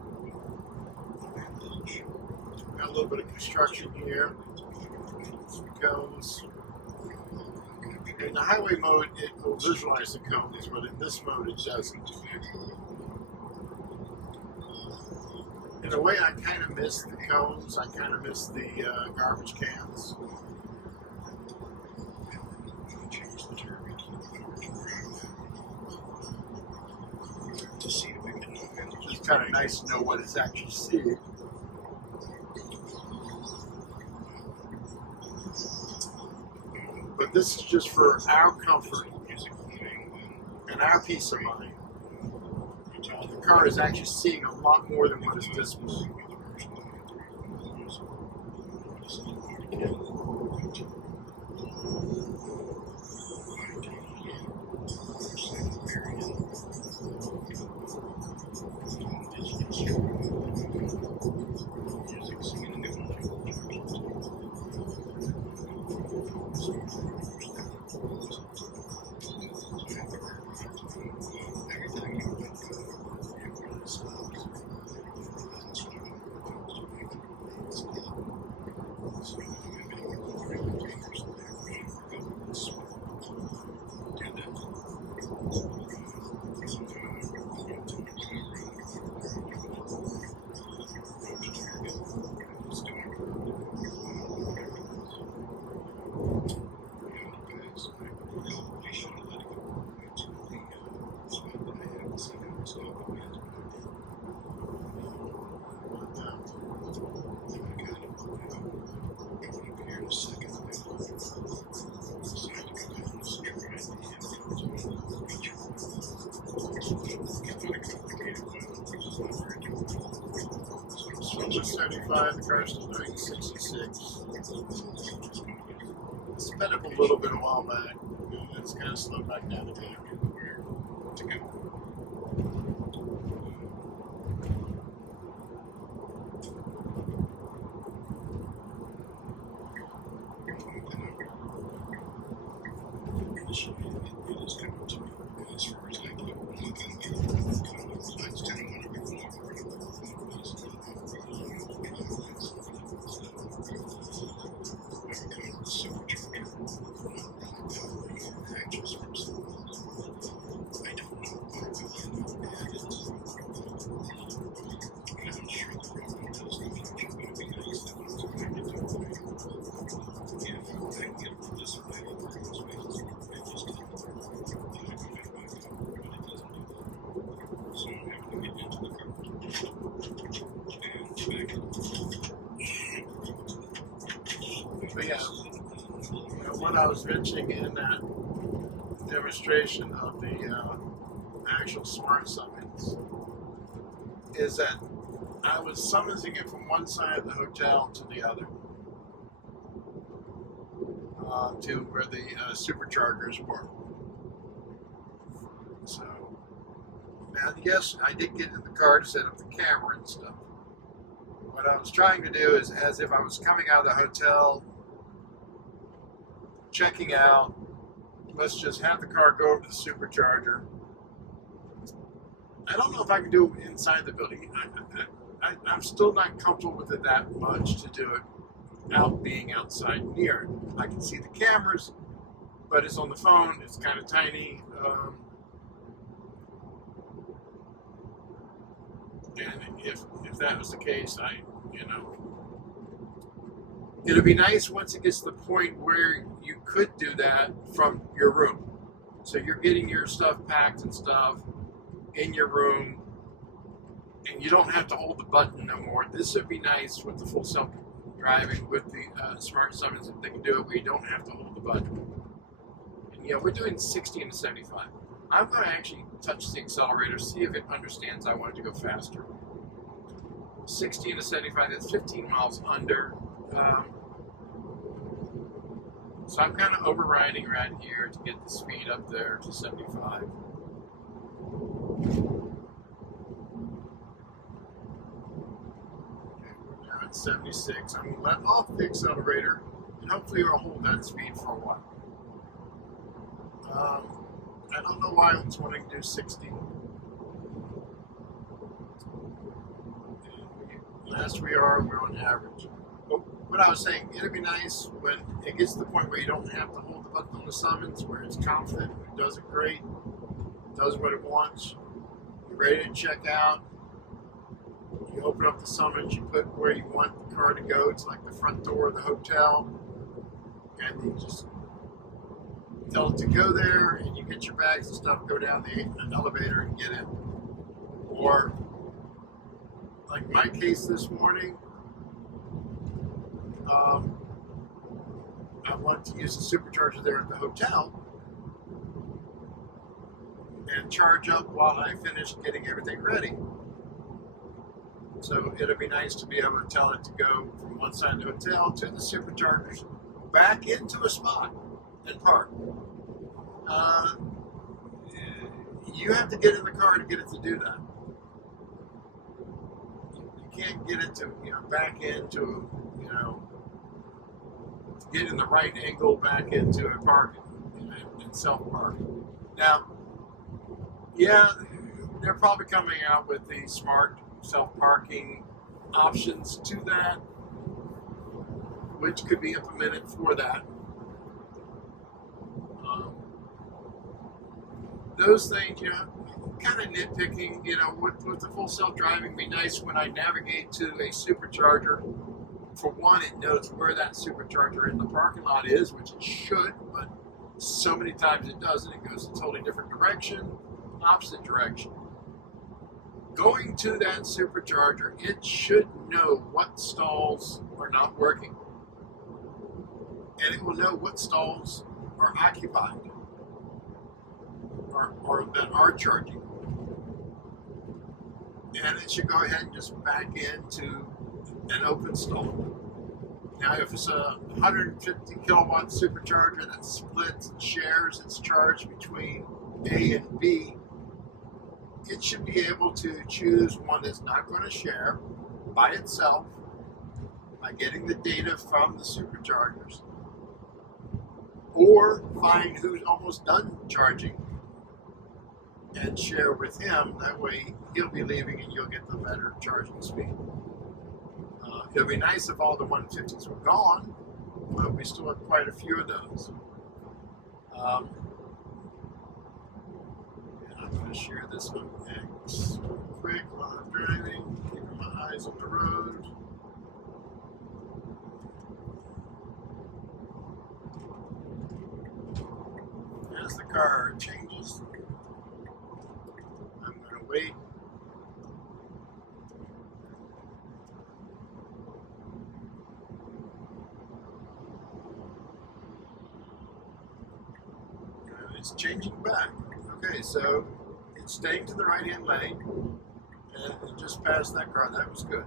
Got a little bit of construction here. Some cones. In the highway mode, it will visualize the cones, but in this mode, it doesn't. In a way, I kind of miss the cones. I kind of miss the garbage cans. It's kind of nice to know what it's actually seeing. But this is just for our comfort and our peace of mind. The car is actually seeing a lot more than what is visible. So 75, the car's still doing 66. It's sped up a little bit a while back, and it's kind of slowed back down a bit. To go. But yeah, what I was mentioning in that demonstration of the actual smart summons is that I was summoning it from one side of the hotel to the other, to where the superchargers were. So, now yes, I did get in the car to set up the camera and stuff. What I was trying to do is, as if I was coming out of the hotel, checking out, let's just have the car go over to the supercharger. I don't know if I can do it inside the building. I'm still not comfortable with it that much to do it being outside near it. I can see the cameras, but it's on the phone. It's kind of tiny. And if that was the case, it'd be nice once it gets to the point where you could do that from your room. So you're getting your stuff packed and stuff in your room, and you don't have to hold the button no more. This would be nice with the full self-driving, with the smart summons, if they can do it where you don't have to hold the button. And we're doing 60 into 75. I'm going to actually touch the accelerator, see if it understands I want it to go faster. 60 into 75, that's 15 miles under. So I'm kind of overriding right here to get the speed up there to 75. Okay, we're now at 76. I'm going to let off the accelerator, and hopefully I'll hold that speed for a while. I don't know why it's wanting to do 60. Last we're on average. But what I was saying, it'd be nice when it gets to the point where you don't have to hold the button on the summons, where it's confident, it does it great, it does what it wants, you're ready to check out, you open up the summons, you put where you want the car to go, it's like the front door of the hotel, and you just tell it to go there, and you get your bags and stuff, go down the elevator and get in. Or, like my case this morning, I I want to use the supercharger there at the hotel and charge up while I finish getting everything ready. So it'll be nice to be able to tell it to go from one side of the hotel to the superchargers, back into a spot and park. You have to get in the car to get it to do that. You can't get it to, back into, get in the right angle back into a park and self-park. Now, yeah, they're probably coming out with the smart self-parking options to that, which could be implemented for that. Those things, kind of nitpicking, with the full self-driving, be nice when I navigate to a supercharger. For one, it knows where that supercharger in the parking lot is, which it should, but so many times it doesn't. It goes a totally different direction, opposite direction. Going to that supercharger, it should know what stalls are not working. And it will know what stalls are occupied or that are charging. And it should go ahead and just back into an open stall. Now, if it's a 150 kilowatt supercharger that splits and shares its charge between A and B, it should be able to choose one that's not going to share by itself by getting the data from the superchargers, or find who's almost done charging and share with him. That way he'll be leaving and you'll get the better charging speed. It'll be nice if all the 150s were gone, but we still have quite a few of those. And I'm going to share this on X real quick while I'm driving, keeping my eyes on the road. As the car changes, I'm going to wait. It's changing back. Okay, so it's staying to the right-hand lane, and it just passed that car. That was good.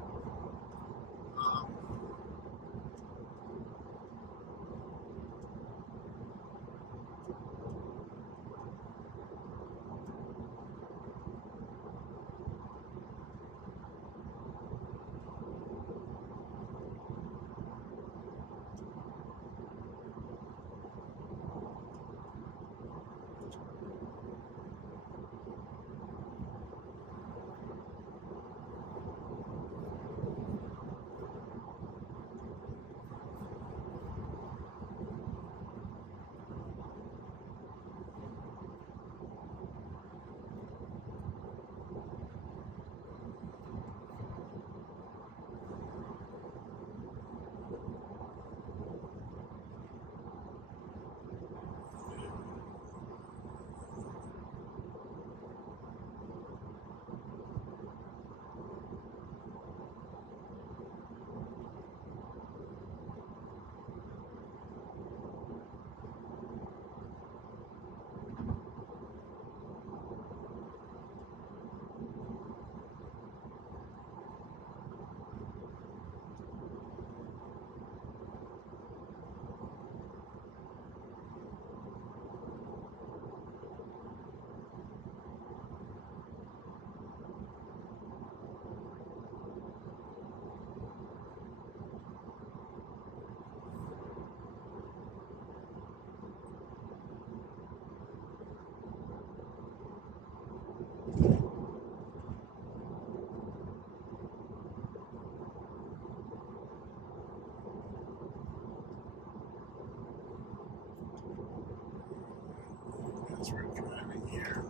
As we're driving here.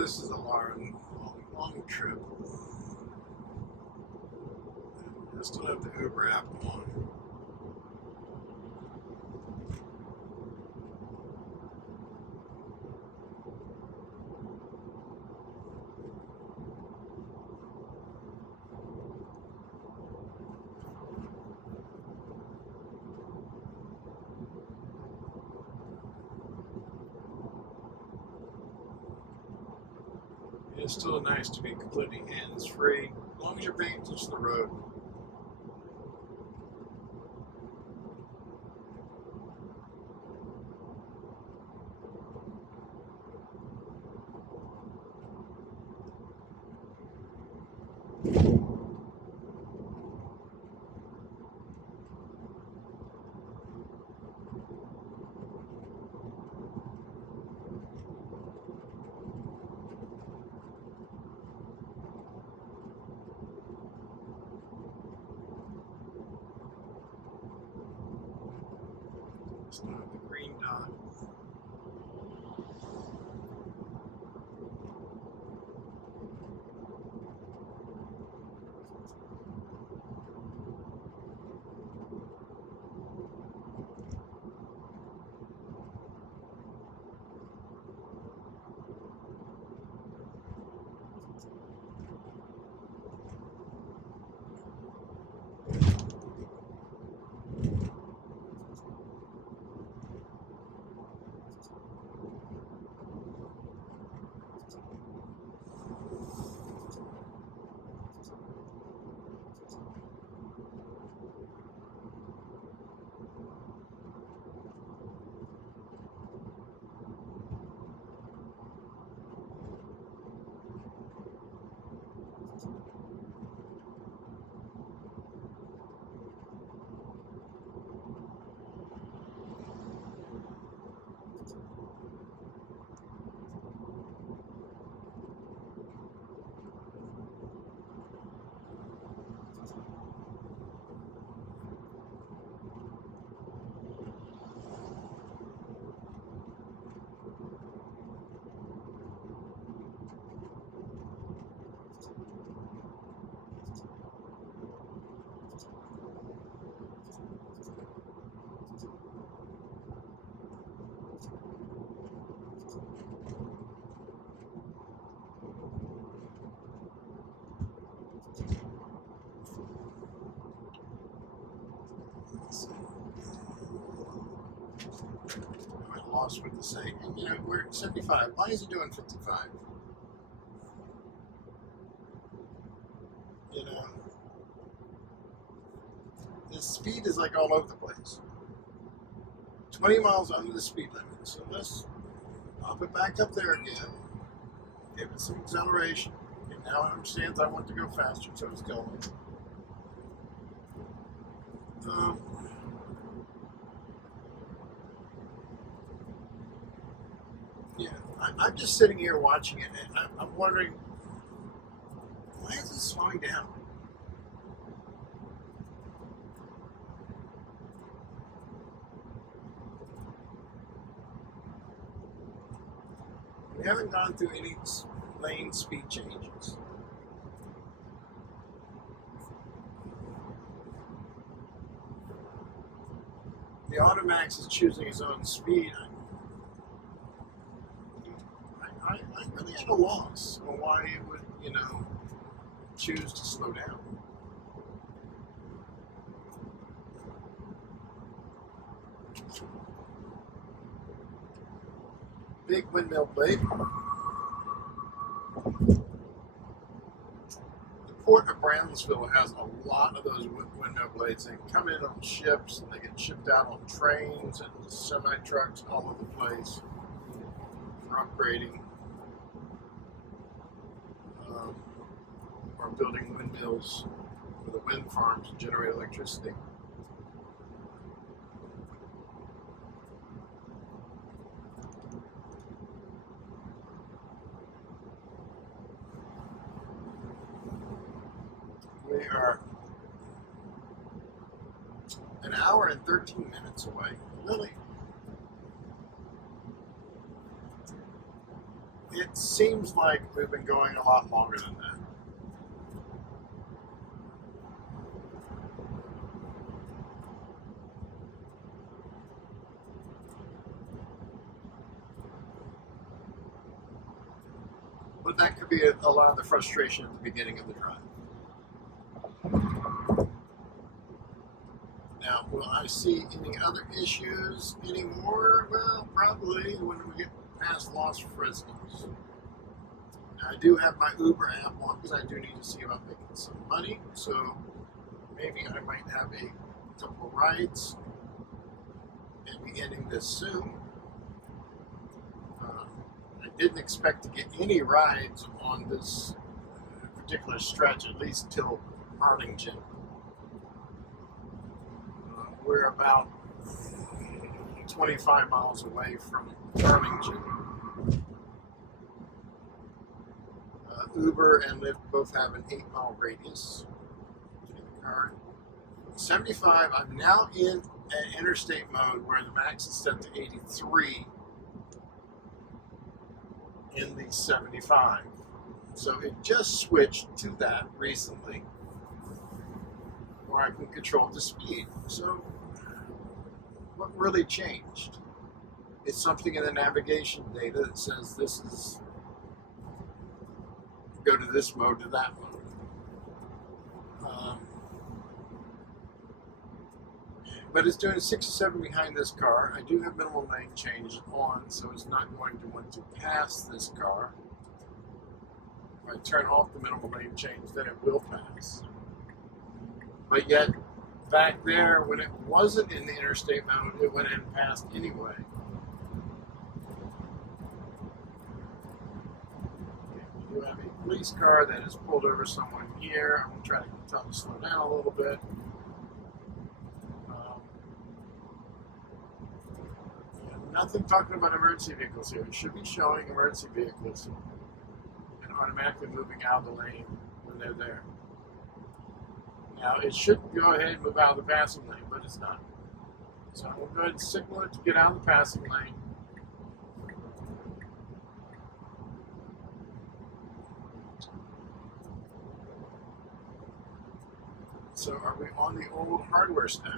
This is a long trip. I still have the Uber app on. It's still nice to be completely hands-free, as long as you're paying attention to the road. It's not the green dot. I'm lost what to say. And, you know, we're at 75. Why is he doing 55? You know, his speed is like all over the place. 20 miles under the speed limit. So let's pop it back up there again. Give it some acceleration. And now it understands I want to go faster, so it's going. Yeah, I'm just sitting here watching it, and I'm wondering, why is it slowing down? We haven't gone through any lane speed changes. The Automax is choosing its own speed. I'm really at a loss on why it would, choose to slow down. Big windmill blade. The port of Brownsville has a lot of those windmill blades. They come in on ships and they get shipped out on trains and semi-trucks all over the place for upgrading or building windmills for the wind farms to generate electricity. We are an hour and 13 minutes away. Really, it seems like we've been going a lot longer than that. But that could be a lot of the frustration at the beginning of the drive. Now, will I see any other issues anymore? Well, probably when we get past Los Fresnos. Now, I do have my Uber app on because I do need to see about making some money. So maybe I might have a couple of rides and be ending this soon. I didn't expect to get any rides on this particular stretch, at least till Arlington. We're about 25 miles away from Arlington. Uber and Lyft both have an 8-mile radius. 75, I'm now in an interstate mode where the max is set to 83 in the 75. So it just switched to that recently, where I can control the speed. So what really changed? It's something in the navigation data that says this is go to this mode to that mode. But it's doing 67 behind this car. I do have minimal lane change on, so it's not going to want to pass this car. If I turn off the minimal lane change, then it will pass. But yet, back there, when it wasn't in the interstate mode, it went in and passed anyway. You have a police car that has pulled over someone here. I'm going to try to tell them to slow down a little bit. Nothing talking about emergency vehicles here. It should be showing emergency vehicles and automatically moving out of the lane when they're there. Now, it should go ahead and move out of the passing lane, but it's not. So I'm going to go ahead and signal it to get out of the passing lane. So are we on the old hardware stack?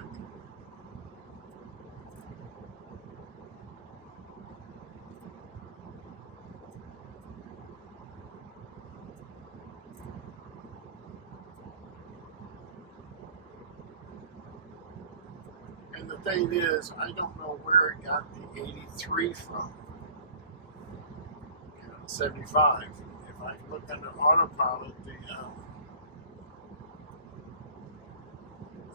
And the thing is, I don't know where it got the 83 from. 75. If I look under autopilot,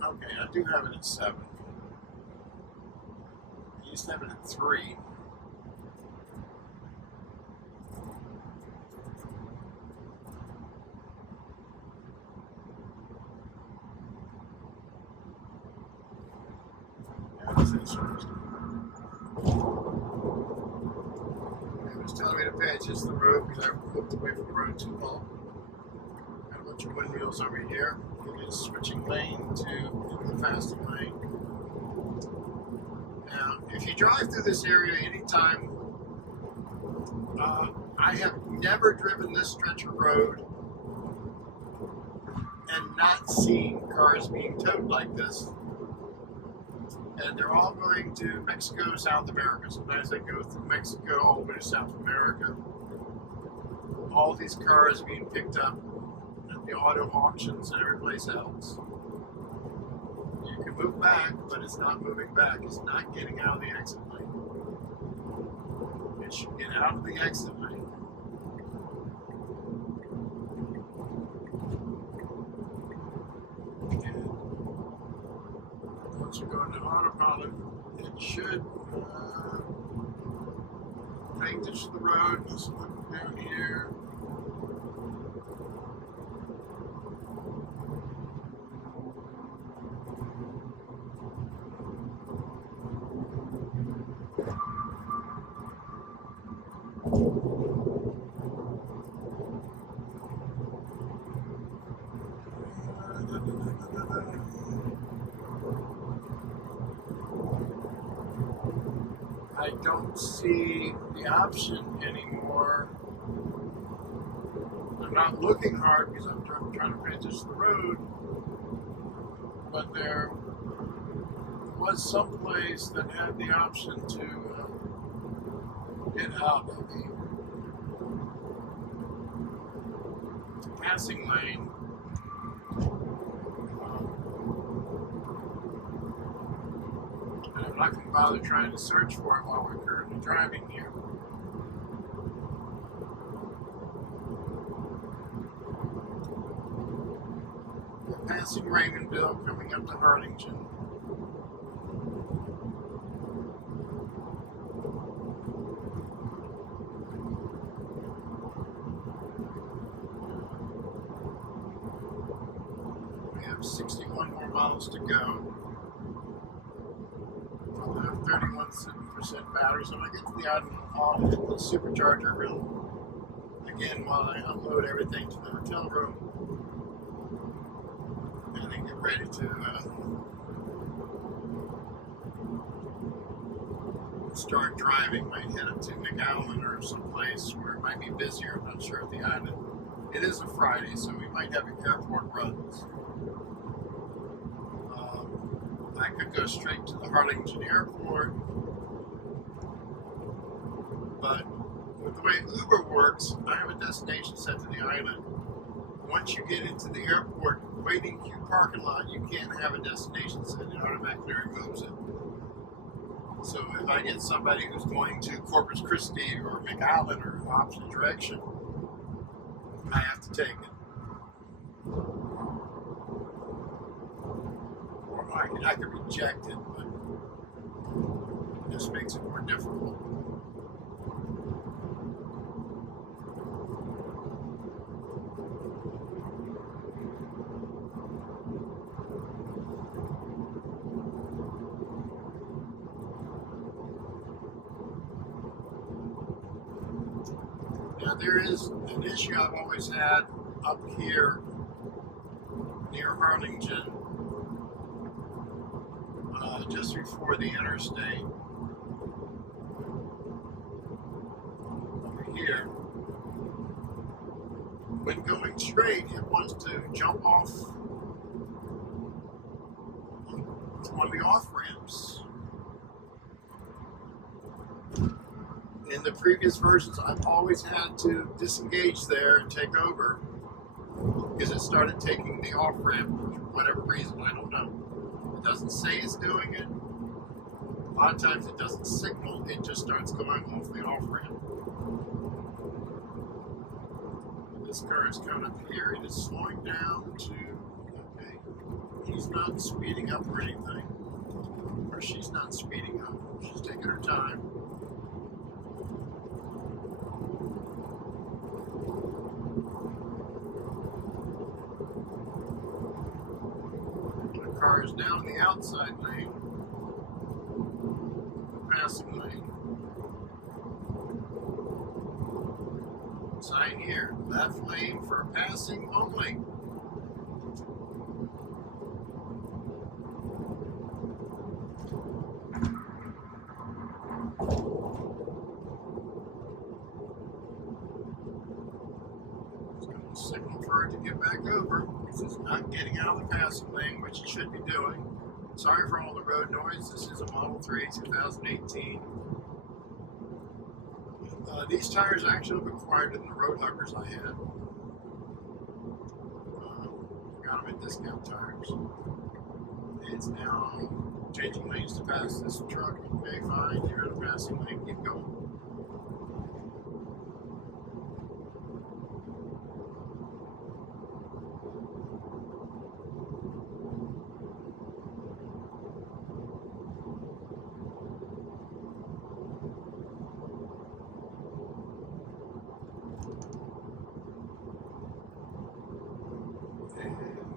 okay, I do have it at 7. I used to have it at 3. It was telling me to pay attention to the road because I looked away from the road too long. Got a bunch of windmills over here. It is switching lane to the fasting lane. Now, if you drive through this area anytime, I have never driven this stretch of road and not seen cars being towed like this. And they're all going to Mexico, South America. Sometimes they go through Mexico all the way to South America. All these cars being picked up at the auto auctions and every place else. You can move back, but it's not moving back. It's not getting out of the exit lane. It should get out of the exit lane. And once you go into autopilot, it should take this to the road. Just look down here. I don't see the option anymore. I'm not looking hard because I'm trying to transition the road, but there was some place that had the option to get out of the passing lane. And I'm not going to bother trying to search for it while we're currently driving here. We're passing Raymondville, coming up to Harlingen. We have 61 more miles to go. I'll have 31% battery, so when I get to the island, I'll hit the supercharger again while I unload everything to the hotel room, and then get ready to start driving. Might head up to McAllen or someplace where it might be busier. I'm not sure of the island. It is a Friday, so we might have airport runs. I could go straight to the Harlingen Airport, but with the way Uber works, I have a destination set to the island. Once you get into the airport waiting queue parking lot, you can't have a destination set. It automatically removes it. So if I get somebody who's going to Corpus Christi or McAllen or opposite direction, I have to take it. I could reject it, but it just makes it more difficult. Now there is an issue I've always had up here near Harlingen. Just before the interstate, over here, when going straight, it wants to jump off one of the off ramps. In the previous versions, I've always had to disengage there and take over because it started taking the off ramp for whatever reason. I don't know. It doesn't say it's doing it. A lot of times it doesn't signal, it just starts going off the off-ramp. This car is coming up here. It is slowing down to, okay, he's not speeding up or anything. Or she's not speeding up. She's taking her time. The car is down the outside lane. Passing lane. Sign here, left lane for passing only. Signal for it to get back over because it's not getting out of the passing lane, which it should be doing. Sorry for all the road noise. This is a Model 3 2018. These tires are actually required in the road huggers I had. Got them at Discount Tires. It's now changing lanes to pass this truck. Okay, fine. You're in the passing lane. Keep going.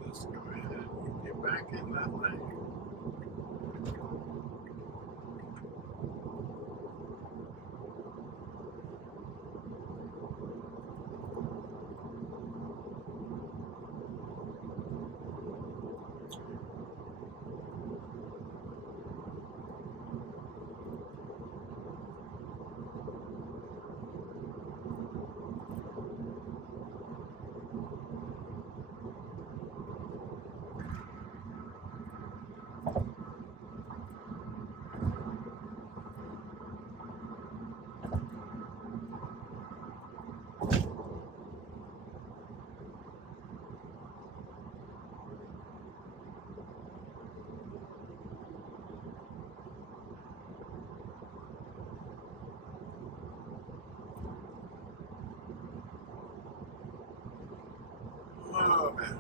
Let's go ahead and get back in that lane. Oh man.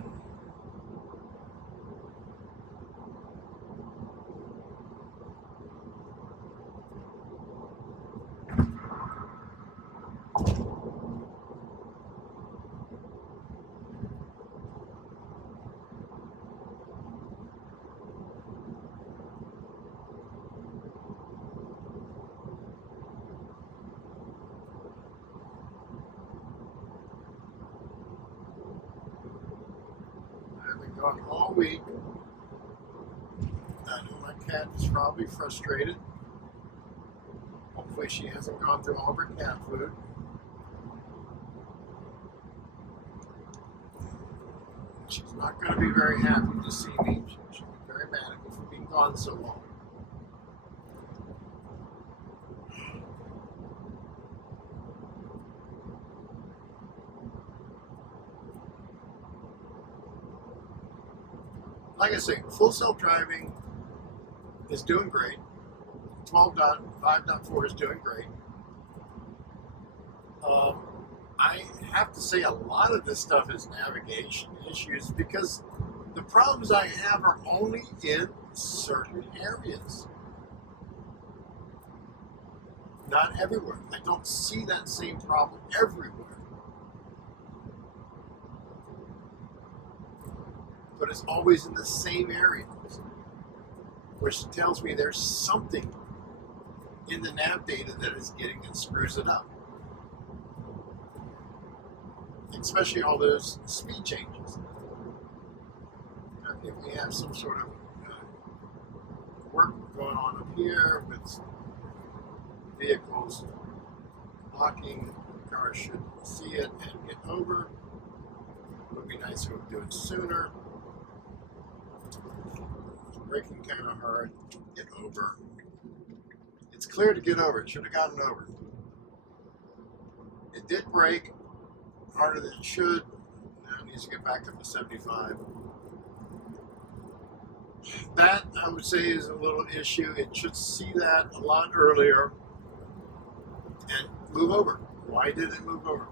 I've been gone all week. I know my cat is probably frustrated. Hopefully she hasn't gone through all of her cat food. She's not going to be very happy to see me. She'll be very mad at me for being gone so long. Like I say, full self-driving is doing great. 12.5.4 is doing great. I have to say a lot of this stuff is navigation issues because the problems I have are only in certain areas. Not everywhere. I don't see that same problem everywhere. But it's always in the same areas, which tells me there's something in the nav data that is getting and screws it up. Especially all those speed changes. If we have some sort of work going on up here with vehicles blocking, cars should see it and get over. It would be nice if we would do it sooner. Braking kind of hard. Get over. It's clear to get over. It should have gotten over. It did brake harder than it should. Now it needs to get back up to 75. That, I would say, is a little issue. It should see that a lot earlier and move over. Why did it move over?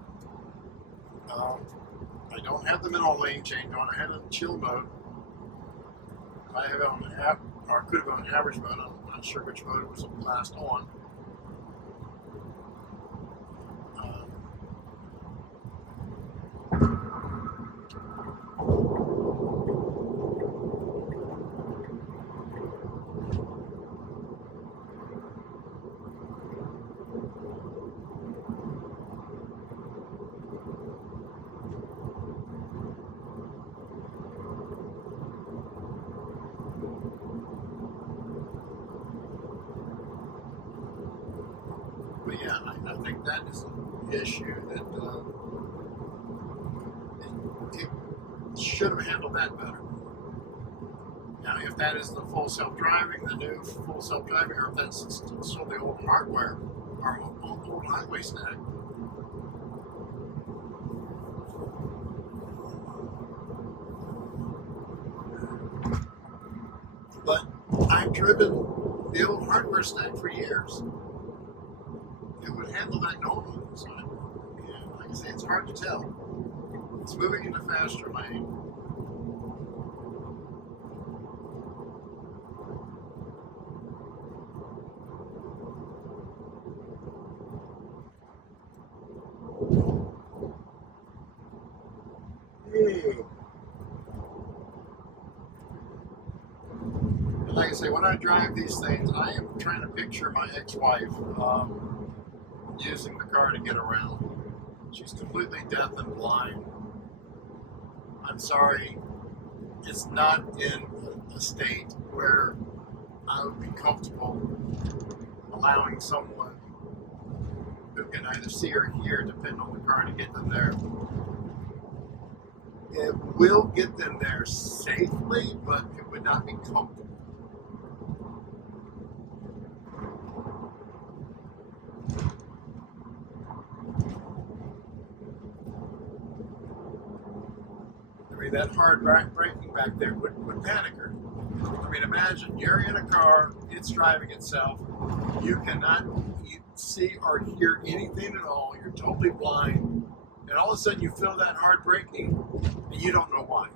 I don't have the middle lane change on. I had it in chill mode. I have it on app, or could have been on average mode. I'm not sure which mode it was last on. But yeah, I think that is an issue that should have handled that better. Now, if that is the full self-driving, the new full self-driving, or if that's still the old hardware, or old highway stack, but I've driven the old hardware stack for years. It would handle that normally. So, yeah, like I say, it's hard to tell. It's moving into faster lane. And like I say, when I drive these things, I am trying to picture my ex-wife using the car to get around. She's completely deaf and blind. I'm sorry, it's not in a state where I would be comfortable allowing someone who can either see or hear, depending on the car, to get them there. It will get them there safely, but it would not be comfortable. I mean, that hard braking back there would panic her. I mean, imagine you're in a car, it's driving itself, you cannot see or hear anything at all, you're totally blind, and all of a sudden you feel that hard braking, and you don't know why.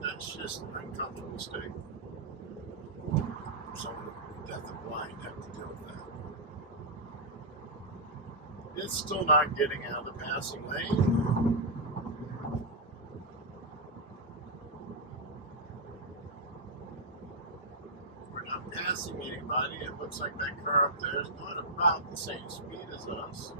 That's just an uncomfortable state. Someone deaf and blind have to deal with that. It's still not getting out of the passing lane. We're not passing anybody. It looks like that car up there is not about the same speed as us.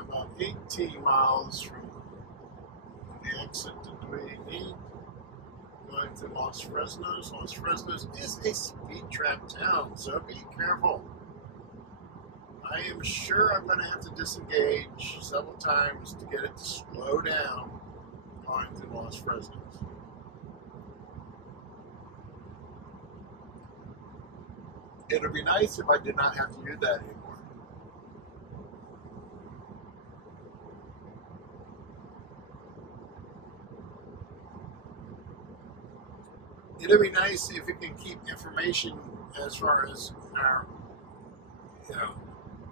About 18 miles from the exit that we need, going to Los Fresnos. Los Fresnos is a speed trap town, so be careful. I am sure I'm going to have to disengage several times to get it to slow down going to Los Fresnos. It would be nice if I did not have to do that anymore. It would be nice if it can keep information as far as our,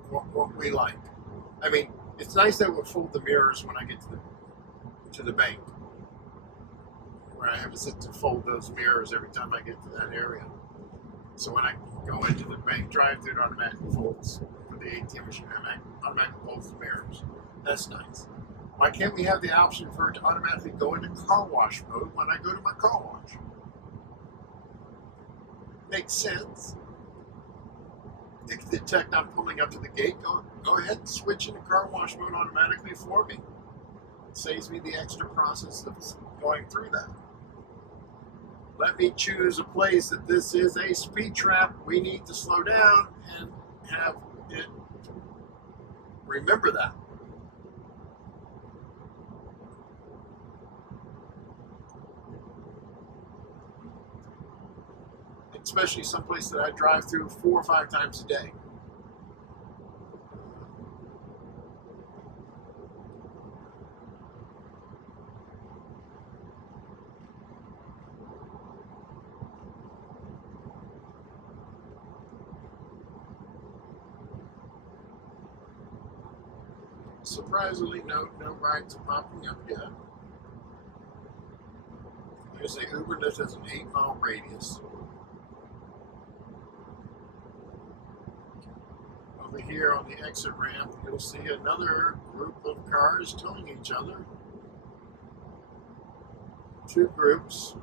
what we like. I mean, it's nice that we'll fold the mirrors when I get to the bank, where I have to fold those mirrors every time I get to that area. So when I go into the bank drive-thru, it automatically folds for the ATM machine. It automatically folds the mirrors. That's nice. Why can't we have the option for it to automatically go into car wash mode when I go to my car wash? Makes sense. It can detect I'm pulling up to the gate. Go ahead and switch into car wash mode automatically for me. It saves me the extra process of going through that. Let me choose a place that this is a speed trap. We need to slow down and have it remember that. Especially someplace that I drive through 4 or 5 times a day. Surprisingly, no rides are popping up yet. There's a Uber that has an 8-mile radius. Over here on the exit ramp, you'll see another group of cars towing each other. 2 groups.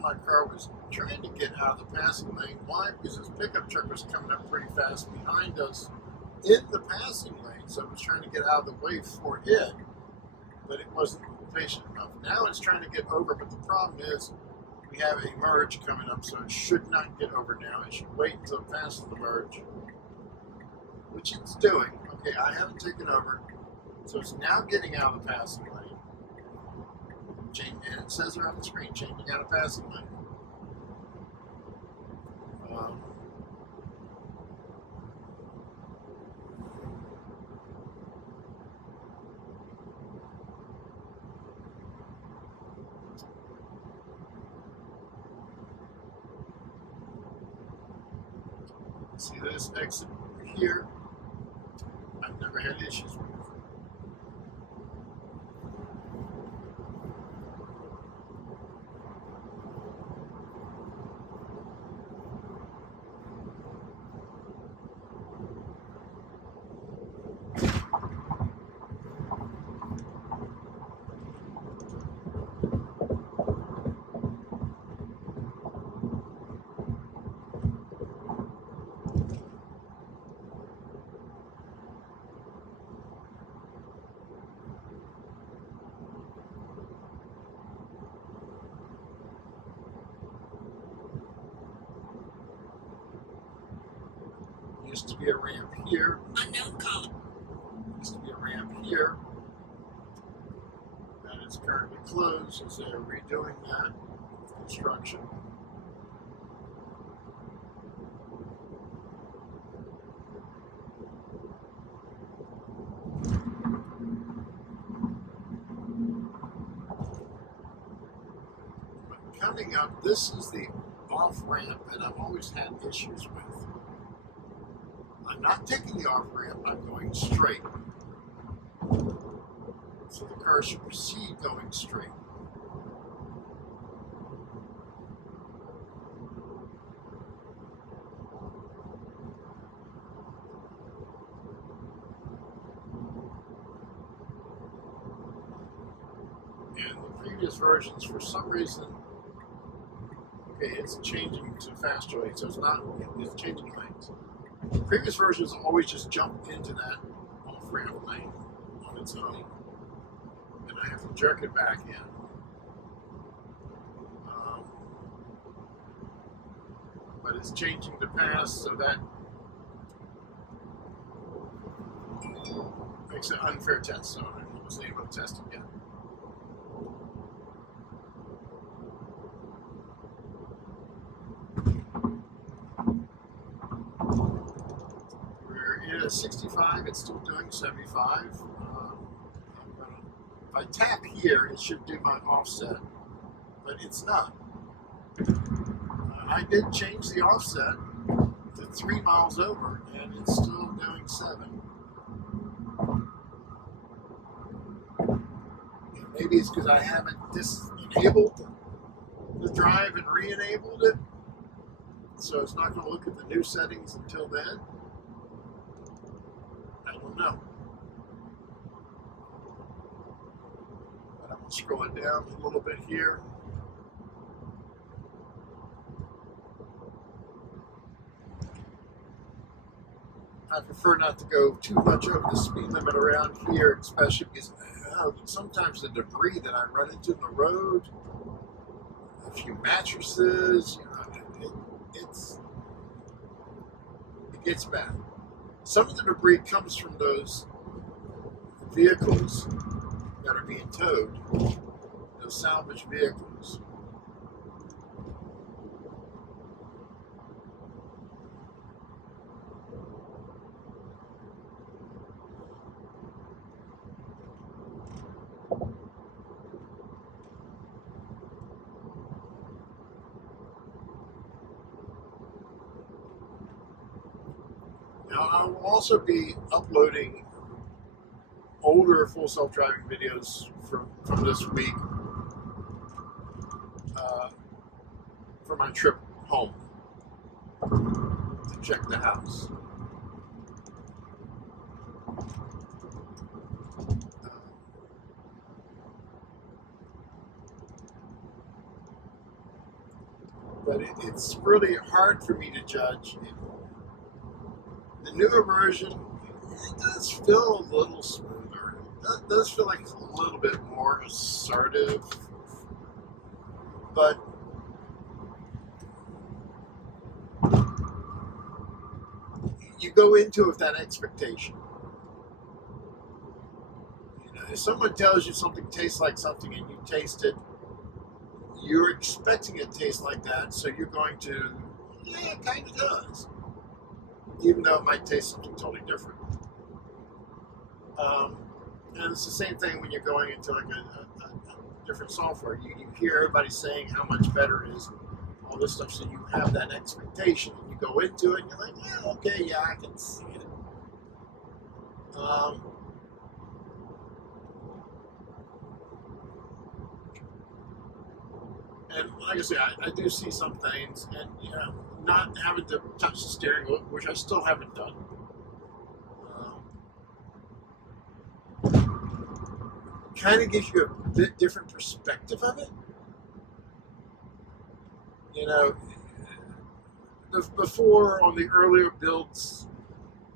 My car was trying to get out of the passing lane. Why? Because this pickup truck was coming up pretty fast behind us in the passing lane, so it was trying to get out of the way for it, but it wasn't patient enough. Now it's trying to get over, but the problem is we have a merge coming up, so it should not get over now. It should wait until it passes the merge, which it's doing. Okay, I haven't taken over, so it's now getting out of the passing lane. And it says there on the screen, changing out of passing lane. See this exit here? I've never had issues with it. Used to be a ramp here. Unknown caller. Used to be a ramp here. That is currently closed as they're redoing that construction. But coming up, this is the off ramp that I've always had issues with. I'm not taking the off ramp, I'm going straight. So the car should proceed going straight. And the previous versions, for some reason, okay, it's changing to faster lane, so it's changing lanes. The previous versions always just jump into that off-ramp lane on its own, and I have to jerk it back in. But it's changing to pass, so that makes it an unfair test, so I wasn't able to test it yet. At 65, it's still doing 75. If I tap here, it should do my offset, but it's not. I did change the offset to 3 miles over, and it's still doing 7. And maybe it's because I haven't enabled the drive and re-enabled it, so it's not going to look at the new settings until then. I don't know. But I'm going to scroll it down a little bit here. I prefer not to go too much over the speed limit around here, especially because sometimes the debris that I run into in the road, a few mattresses, it gets bad. Some of the debris comes from those vehicles that are being towed, those salvage vehicles. Now, I will also be uploading older full self-driving videos from this week for my trip home to check the house. But it's really hard for me to judge. The newer version, it does feel a little smoother. It does feel like it's a little bit more assertive. But you go into it with that expectation. You know, if someone tells you something tastes like something and you taste it, you're expecting it to taste like that, so you're going to, yeah, it kind of does. Even though it might taste something totally different. And it's the same thing when you're going into like a different software. You hear everybody saying how much better it is, and all this stuff, so you have that expectation. And you go into it and you're like, yeah, okay, yeah, I can see it. And like I say, I do see some things, and not having to touch the steering wheel, which I still haven't done. Kind of gives you a bit different perspective of it. You know, before on the earlier builds,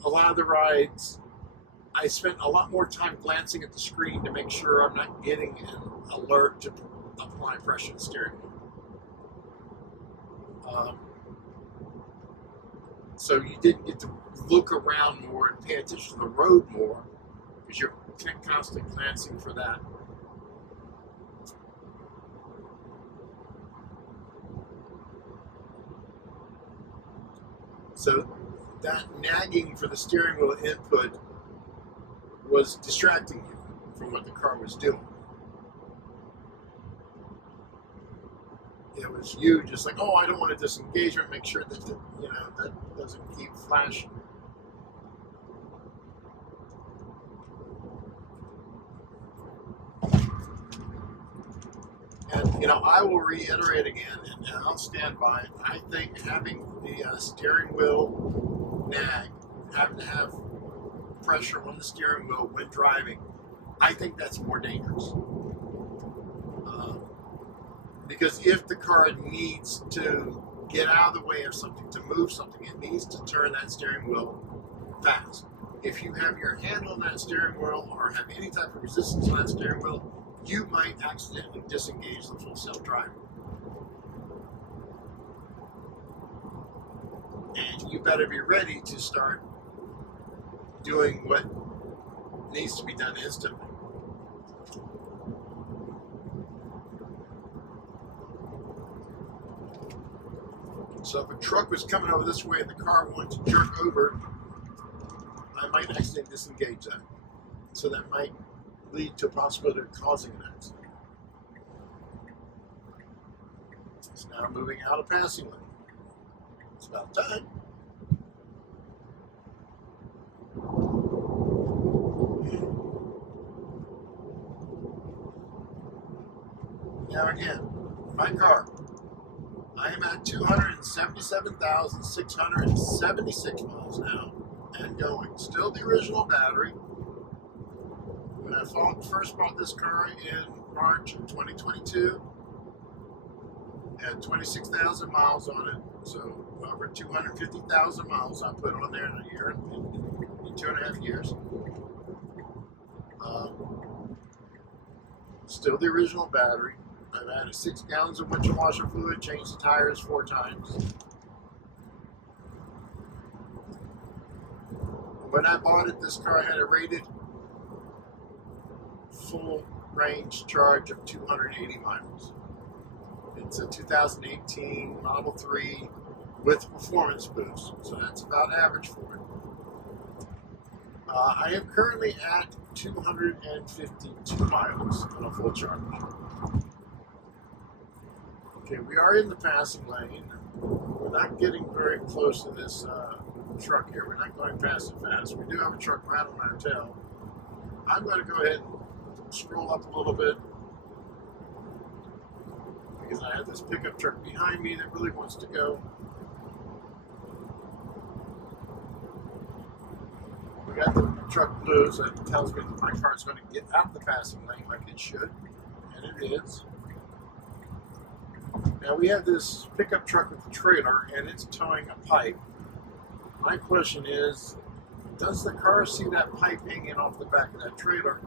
a lot of the rides, I spent a lot more time glancing at the screen to make sure I'm not getting an alert to apply pressure to the steering wheel. So you didn't get to look around more and pay attention to the road more because you're constantly glancing for that. So that nagging for the steering wheel input was distracting you from what the car was doing. It was you just like, oh, I don't want to disengage or make sure that that doesn't keep flashing. And I will reiterate again, and I'll stand by it. I think having the steering wheel nag, having to have pressure on the steering wheel when driving, I think that's more dangerous. Because if the car needs to get out of the way of something, to move something, it needs to turn that steering wheel fast. If you have your hand on that steering wheel or have any type of resistance on that steering wheel, you might accidentally disengage the full self-driving. And you better be ready to start doing what needs to be done instantly. So if a truck was coming over this way and the car wanted to jerk over, I might accidentally disengage that. So that might lead to a possibility of causing an accident. It's now moving out of passing lane. It's about time. Now again, my car, I am at 277,676 miles now and going. Still the original battery. When I first bought this car in March of 2022, it had 26,000 miles on it. So over 250,000 miles I put on there in a year, in 2.5 years. Still the original battery. I've added 6 gallons of windshield washer fluid, changed the tires 4 times. When I bought it, this car had a rated full range charge of 280 miles. It's a 2018 Model 3 with performance boost, so that's about average for it. I am currently at 252 miles on a full charge. Okay, we are in the passing lane. We're not getting very close to this truck here. We're not going fast and fast. We do have a truck right on our tail. I'm going to go ahead and scroll up a little bit because I have this pickup truck behind me that really wants to go. We got the truck blue, so it tells me that my car is going to get out the passing lane like it should, and it is. Now we have this pickup truck with a trailer, and it's towing a pipe. My question is, does the car see that pipe hanging off the back of that trailer,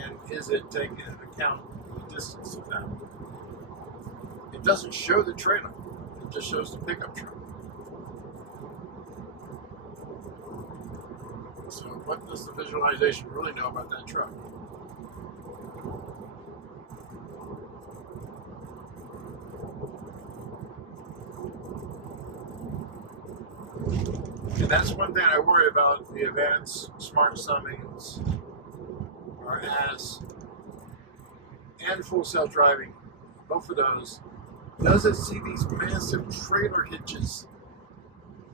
and is it taking into account the distance of that? It doesn't show the trailer, it just shows the pickup truck. So what does the visualization really know about that truck? And that's one thing I worry about the advanced smart summings or AS and full self-driving, both of those. Does it see these massive trailer hitches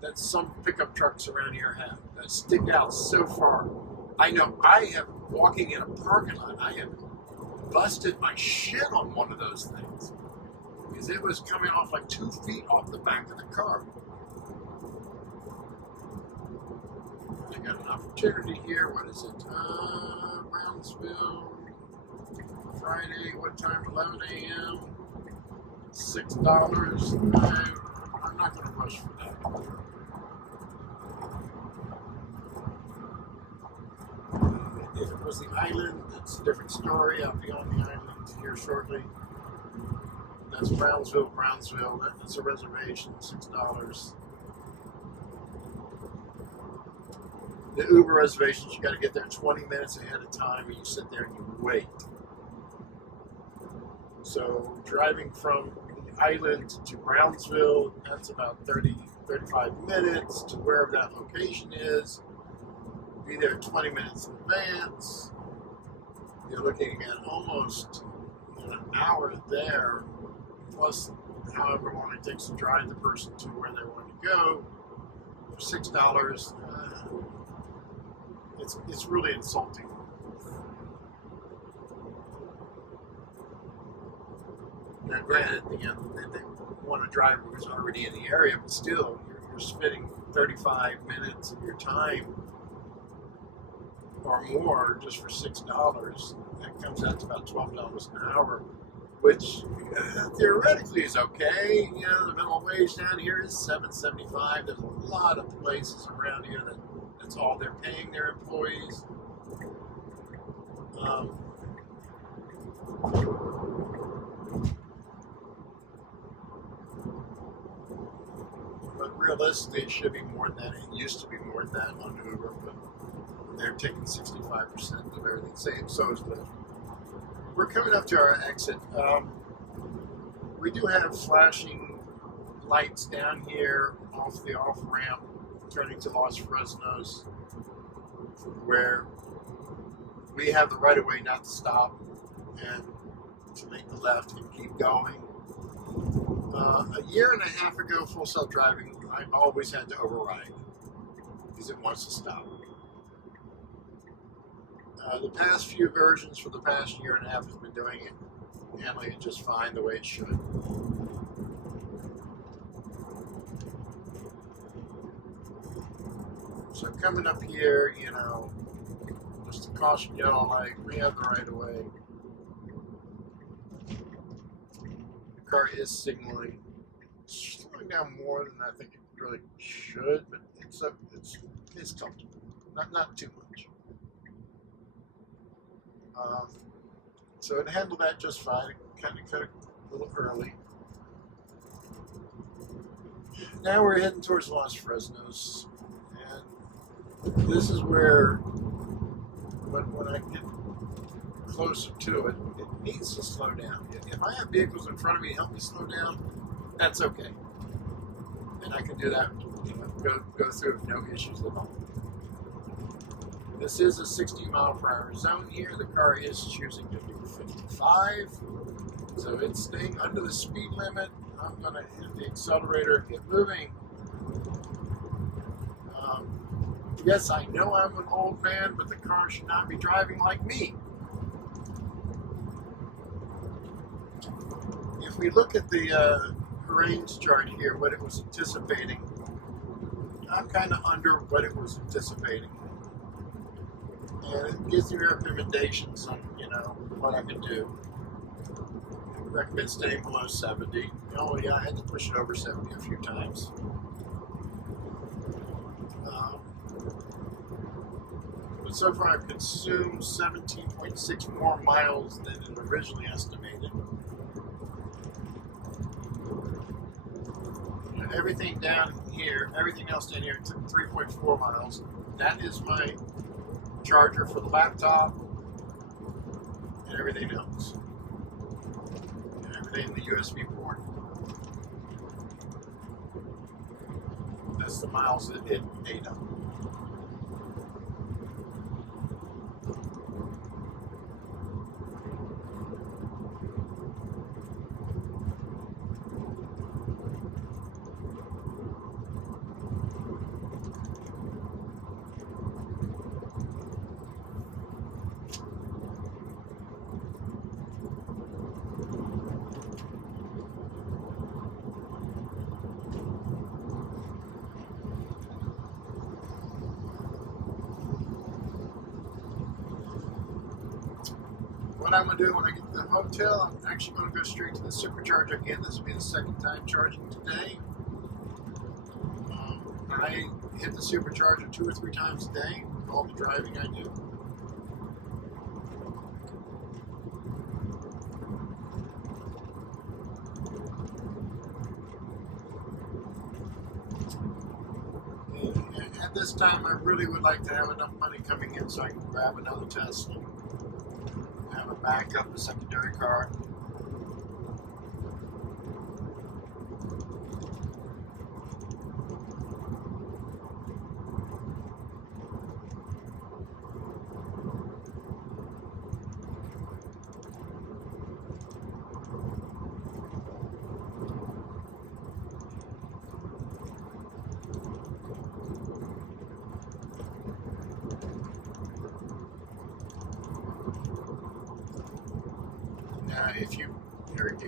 that some pickup trucks around here have that stick out so far? I know I have, walking in a parking lot, I have busted my shit on one of those things because it was coming off like 2 feet off the back of the car. I got an opportunity here. What is it? Brownsville, Friday. What time? 11 a.m. $6. I'm not going to rush for that. If it was the island, it's a different story. I'll be on the island here shortly. That's Brownsville. That's a reservation, $6. The Uber reservations, you got to get there 20 minutes ahead of time, and you sit there and you wait. So driving from the island to Brownsville, that's about 35 minutes to wherever that location is. Be there 20 minutes in advance. You're looking at almost an hour there, plus however long it takes to drive the person to where they want to go. For $6, it's really insulting. Now, granted, they want a driver who's already in the area, but still, you're spending 35 minutes of your time or more just for $6. That comes out to about $12 an hour, which theoretically is okay. You know, the minimum wage down here is $7.75. There's a lot of places around here that's all they're paying their employees. But realistically, it should be more than that. It used to be more than that on Uber, but they're taking 65% of everything. So is Lyft. We're coming up to our exit. We do have flashing lights down here off the off-ramp turning to Los Fresnos, where we have the right of way not to stop and to make the left and keep going. A year and a half ago, full self-driving, I always had to override because it wants to stop. The past few versions for the past year and a half has been doing it handling it just fine the way it should. So coming up here, you know, just to caution y'all, like, we have the right of way. The car is signaling, slowing down more than I think it really should, but it's comfortable, not too much. So it handled that just fine. It kind of cut it a little early. Now we're heading towards Los Fresnos, and this is where, when I get closer to it, it needs to slow down. If I have vehicles in front of me to help me slow down, that's okay, and I can do that. You know, go through with no issues at all. This is a 60 mile per hour zone here. The car is choosing to do 55, so it's staying under the speed limit. I'm going to hit the accelerator, get moving. Yes, I know I'm an old man, but the car should not be driving like me. If we look at the range chart here, what it was anticipating, I'm kind of under what it was anticipating. And it gives me recommendations on, you know, what I can do. I recommend staying below 70. Oh yeah, I had to push it over 70 a few times. But so far I've consumed 17.6 more miles than it originally estimated. And everything down here, everything else down here took 3.4 miles. That is my charger for the laptop and everything else. And everything in the USB port. That's the miles that it ate up. What I'm going to do when I get to the hotel, I'm actually going to go straight to the supercharger again. This will be the second time charging today. I hit the supercharger 2 or 3 times a day, all the driving I do. And at this time, I really would like to have enough money coming in so I can grab another Tesla. Have a backup, a secondary car. Now, if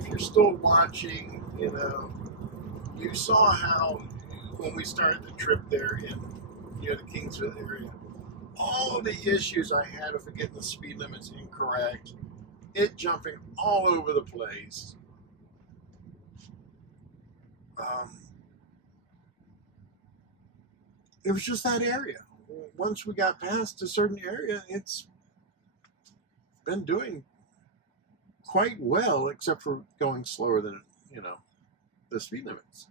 you're still watching, you know, you saw how when we started the trip there in the Kingsville area, all the issues I had with getting the speed limits incorrect, it jumping all over the place. It was just that area. Once we got past a certain area, it's been doing quite well, except for going slower than, you know, the speed limits.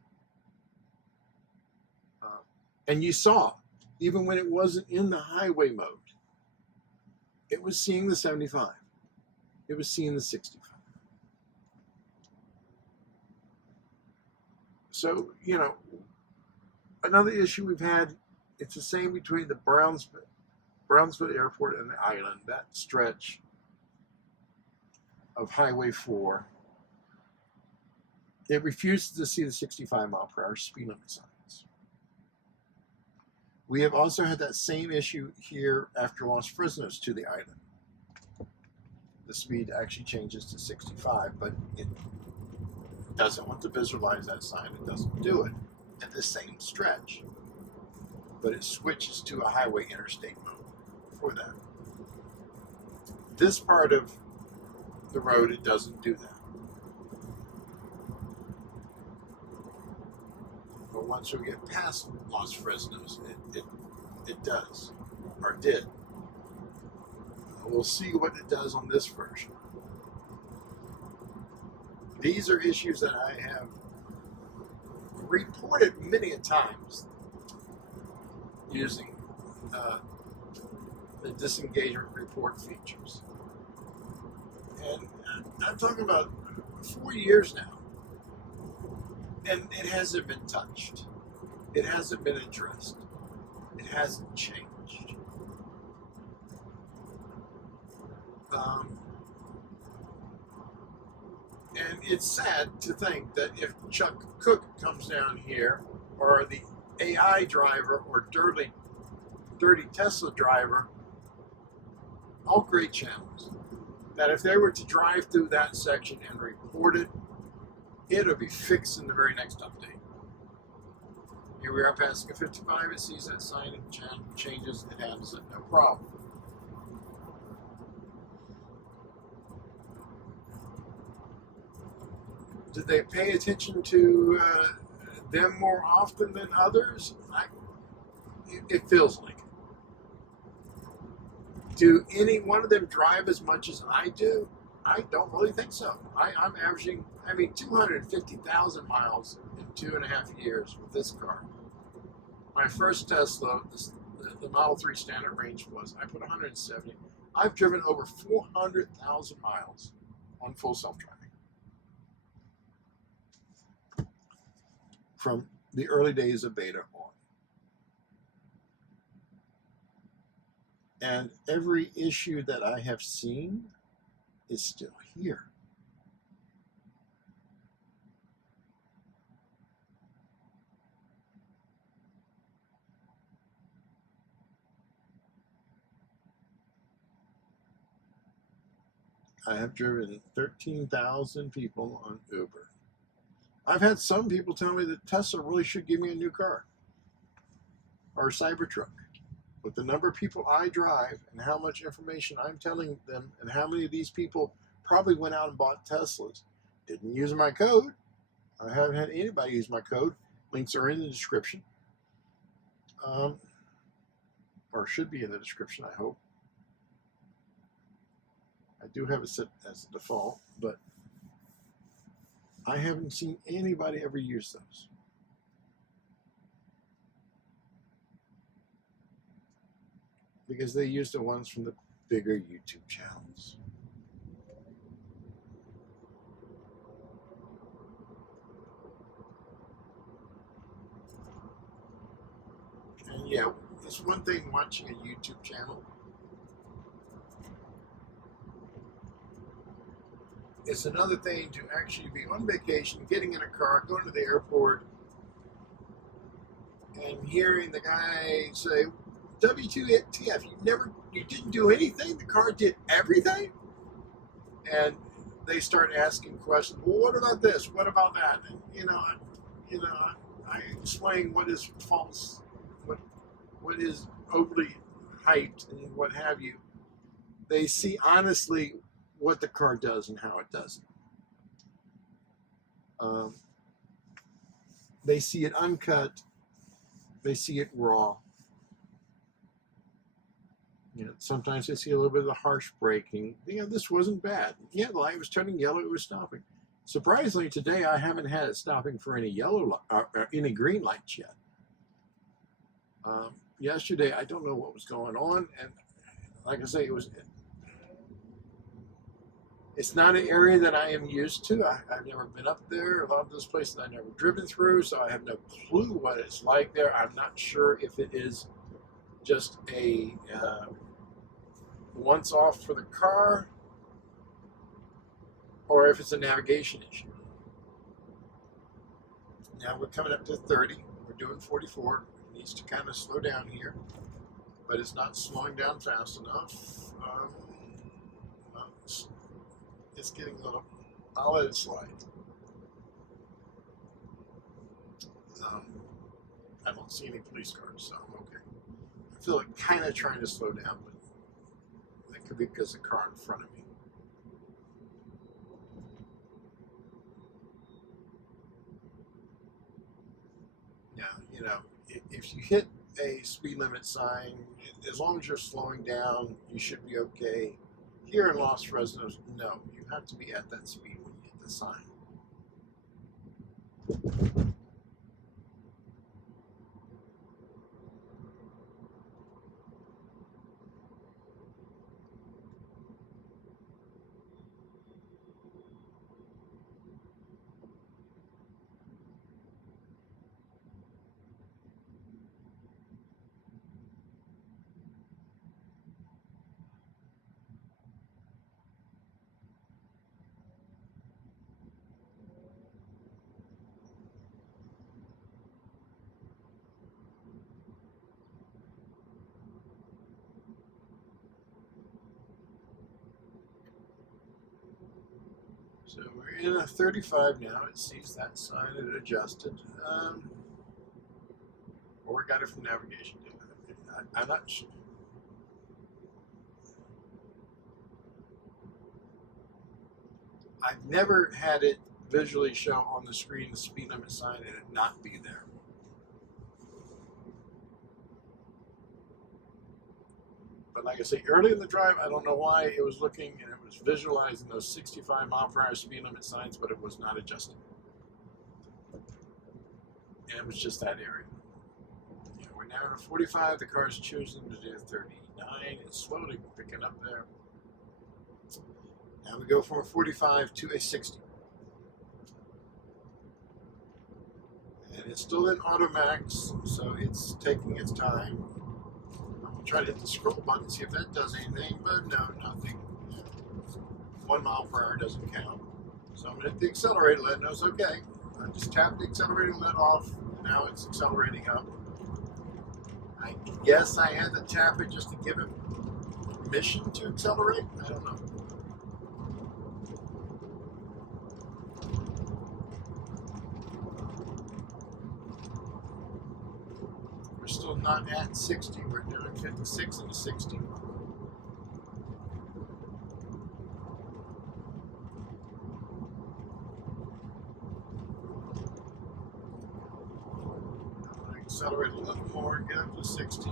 And you saw, even when it wasn't in the highway mode, it was seeing the 75. It was seeing the 65. So, you know, another issue we've had, it's the same between the Brownsville Airport and the island, that stretch of Highway 4. It refuses to see the 65 mile per hour speed limit signs. We have also had that same issue here after Los Fresnos to the island. the speed actually changes to 65, but it doesn't want to visualize that sign. It doesn't do it at the same stretch, but it switches to a highway interstate mode for that. This part of the road, it doesn't do that. But once we get past Los Fresnos, it does, or did. We'll see what it does on this version. These are issues that I have reported many a times using the disengagement report features. And I'm talking about 4 years now. And it hasn't been touched. It hasn't been addressed. It hasn't changed. And it's sad to think that if Chuck Cook comes down here, or the AI driver, or dirty Tesla driver, all great channels, that if they were to drive through that section and report it, it'll be fixed in the very next update. Here we are passing a 55, it sees that sign, it changes, it handles it, no problem. Did they pay attention to them more often than others? It feels like it. Do any one of them drive as much as I do? I don't really think so. I'm averaging, 250,000 miles in 2.5 years with this car. My first Tesla, the Model 3 standard range was, I put 170. I've driven over 400,000 miles on full self-driving. From the early days of beta on. And every issue that I have seen is still here. I have driven 13,000 people on Uber. I've had some people tell me that Tesla really should give me a new car or a Cybertruck. With the number of people I drive and how much information I'm telling them, and how many of these people probably went out and bought Teslas, didn't use my code. I haven't had anybody use my code. Links are in the description. Or should be in the description, I hope. I do have it set as a default, but I haven't seen anybody ever use those. Because they use the ones from the bigger YouTube channels. And yeah, it's one thing watching a YouTube channel. It's another thing to actually be on vacation, getting in a car, going to the airport, and hearing the guy say, WTF, you didn't do anything? The car did everything? And they start asking questions. Well, what about this? What about that? And, I explain what is false, what is overly hyped, and what have you. They see honestly what the car does and how it does it. They see it uncut. They see it raw. Sometimes they see a little bit of the harsh braking. This wasn't bad. Yeah, the light was turning yellow. It was stopping. Surprisingly, today I haven't had it stopping for any any green lights yet. Yesterday, I don't know what was going on, and like I say, it's not an area that I am used to. I've never been up there. A lot of those places I've never driven through, so I have no clue what it's like there. I'm not sure if it is just a once off for the car, or if it's a navigation issue. Now we're coming up to 30. We're doing 44. It needs to kind of slow down here, but it's not slowing down fast enough. it's getting a little. I'll let it slide. I don't see any police cars, so I'm okay. I feel like kind of trying to slow down, but that could be because of the car in front of me. Yeah, you know, if you hit a speed limit sign, as long as you're slowing down, you should be okay. Here in Los Fresnos, no, you have to be at that speed when you hit the sign. So we're in a 35 now. It sees that sign. It adjusted. Or we got it from navigation data. I'm not sure. I've never had it visually show on the screen the speed limit sign and it not be there. But like I say, early in the drive, I don't know why it was looking and it was visualizing those 65 mile per hour speed limit signs, but it was not adjusted. And it was just that area. Yeah, we're now at a 45. The car's choosing to do 39. It's slowly picking up there. Now we go from a 45 to a 60. And it's still in auto max, so it's taking its time. Try to hit the scroll button, see if that does anything, but no, nothing. 1 mile per hour doesn't count. So I'm going to hit the accelerator, let it know it's okay. I just tapped the accelerator lid off. Now it's accelerating up. I guess I had to tap it just to give it permission to accelerate. I don't know. We're still not at 60. We're doing 56 and a 60. Accelerate a little more, get up to 60.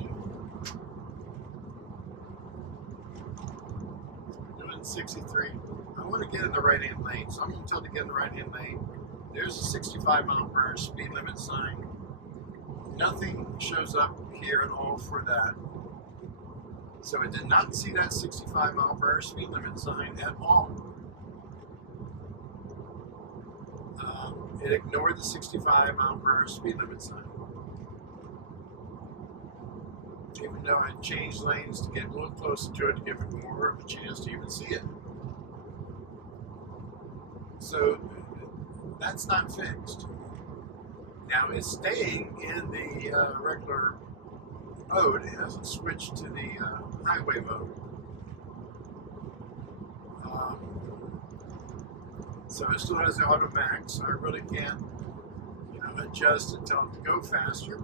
We're doing 63. I want to get in the right-hand lane, so I'm going to tell it to get in the right-hand lane. There's a 65 mile per hour speed limit sign. Nothing shows up here at all for that. So it did not see that 65 mile per hour speed limit sign at all. It ignored the 65 mile per hour speed limit sign. Even though I changed lanes to get a little closer to it to give it more of a chance to even see it. So that's not fixed. Now it's staying in the regular mode. It hasn't switched to the highway mode. So it still has the auto max. So I really can't, adjust and tell it to go faster.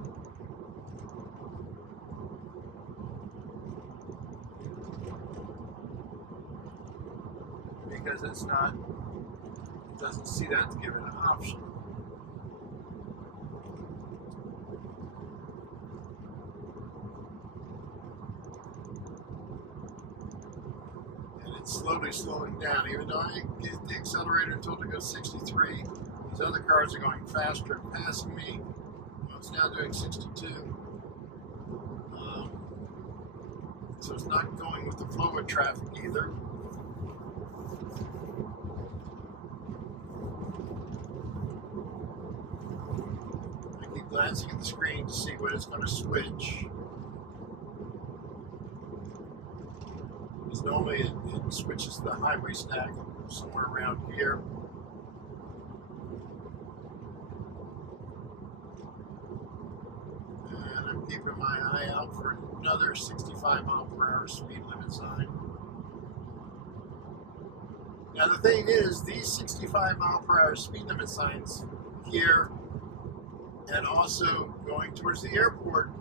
Because it doesn't see that to give it an option. And it's slowly slowing down, even though I get the accelerator told to go 63. These other cars are going faster and passing me. It's now doing 62. So it's not going with the flow of traffic either. Glancing at the screen to see what it's going to switch. Because normally it switches to the highway stack somewhere around here. And I'm keeping my eye out for another 65 mile per hour speed limit sign. Now the thing is, these 65-mile-per-hour speed limit signs here, and also going towards the airport,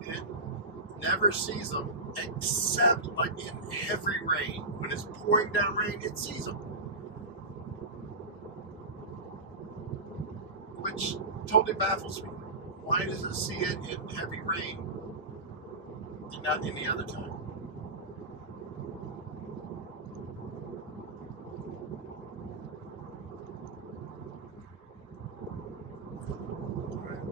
it never sees them except like in heavy rain. When it's pouring down rain, it sees them, which totally baffles me. Why does it see it in heavy rain and not any other time?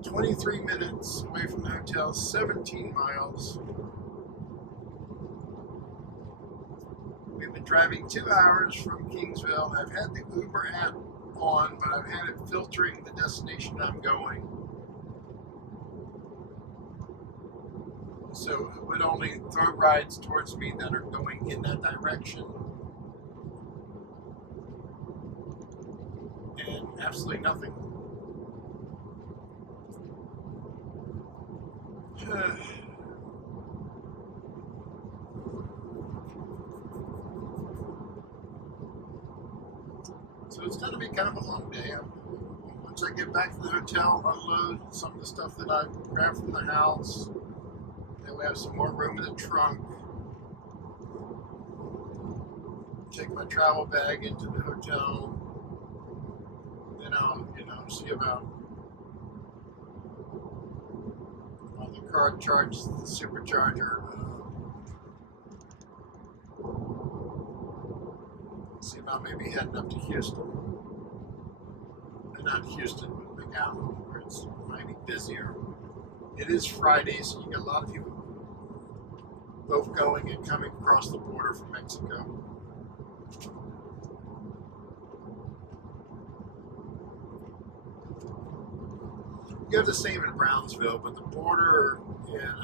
23 minutes away from the hotel, 17 miles. We've been driving 2 hours from Kingsville. I've had the Uber app on, but I've had it filtering the destination I'm going. So it would only throw rides towards me that are going in that direction. And absolutely nothing. So it's going to be kind of a long day. Once I get back to the hotel, unload some of the stuff that I grabbed from the house. Then we have some more room in the trunk. Take my travel bag into the hotel. Then I'll, see about the car charges the supercharger. See about maybe heading up to Houston. Not Houston, but McAllen, where it's might be busier. It is Friday, so you get a lot of people both going and coming across the border from Mexico. You have the same in Brownsville, but the border in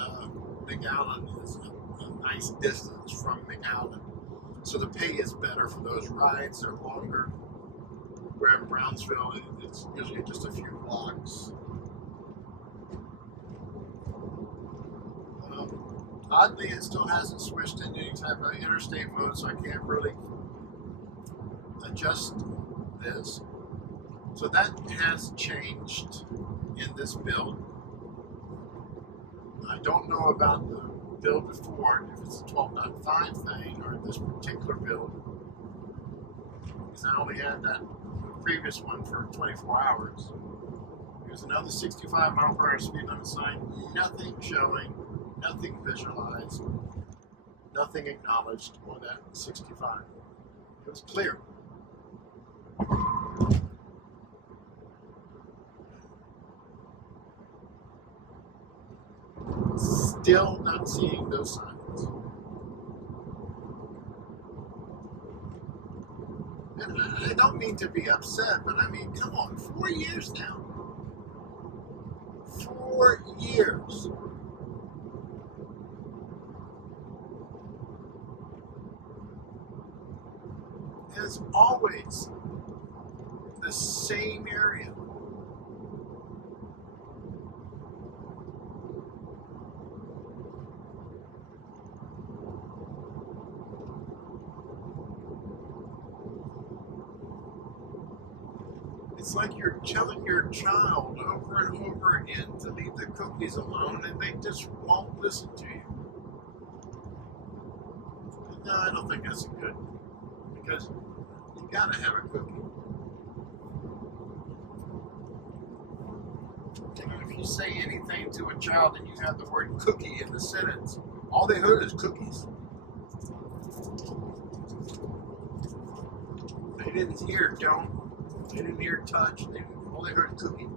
McAllen is a nice distance from McAllen. So the pay is better for those rides. They're longer. Where in Brownsville, it's usually just a few blocks. Oddly, it still hasn't switched into any type of interstate mode, so I can't really adjust this. So that has changed in this build. I don't know about the build before, if it's a 12.5 thing or this particular build, because I only had that previous one for 24 hours. There's another 65-mile-per-hour speed limit sign, nothing showing, nothing visualized, nothing acknowledged on that 65. It was clear. Still not seeing those signs. And I don't mean to be upset, but I mean, come on, 4 years now. 4 years. And it's always the same area. It's like you're telling your child over and over again to leave the cookies alone, and they just won't listen to you. No, I don't think that's good, because you gotta have a cookie. If you say anything to a child and you have the word cookie in the sentence, all they heard is cookies. They didn't hear don't. They didn't hear touch. All they heard cookie.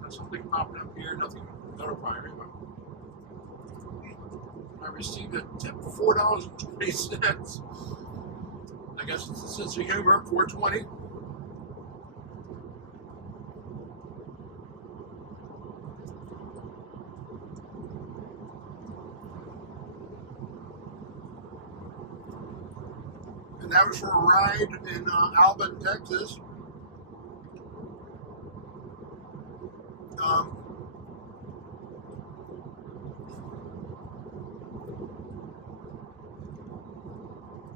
There's something popping up here. Nothing notifying me. I received a tip of $4.20. I guess it's a sense of humor. $4.20. And that was for a ride in Albert, Texas.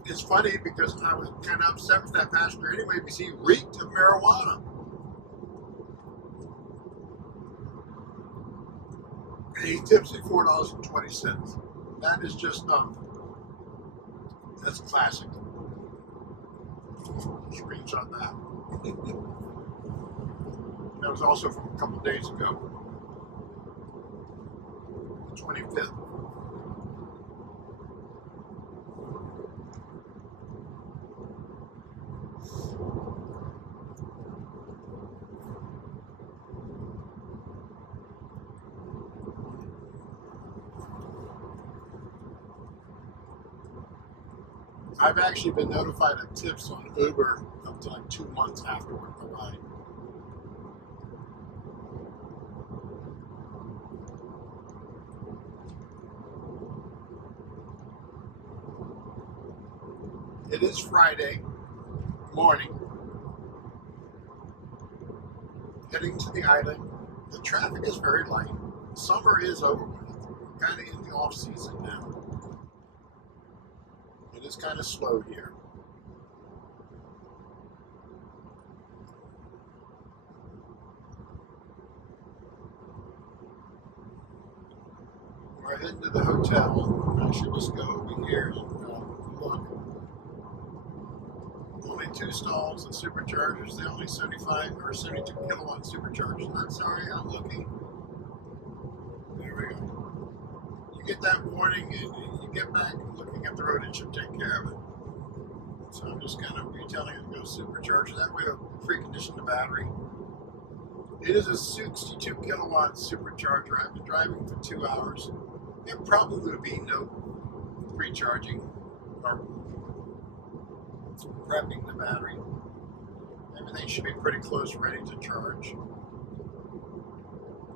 it's funny because I was kind of upset with that passenger anyway because he reeked of marijuana. And he tips me $4.20. That is just not. That's classic. Screenshot that. That was also from a couple days ago. The 25th. I've actually been notified of tips on Uber up to like 2 months afterward the ride. It is Friday morning. Heading to the island. The traffic is very light. Summer is over with. We're kind of in the off season now. It is kind of slow here. We're heading to the hotel. I should just go over here and look. Only 2 stalls and superchargers. They only 75 or 72 kilowatt superchargers. I'm sorry, I'm looking. There we go. You get that warning and you get back looking at the road, it should take care of it. So I'm just kind of retelling it to go supercharge. That way it'll precondition the battery. It is a 62 kilowatt supercharger. I've been driving for 2 hours. There probably would be no recharging or prepping the battery. Everything should be pretty close, ready to charge.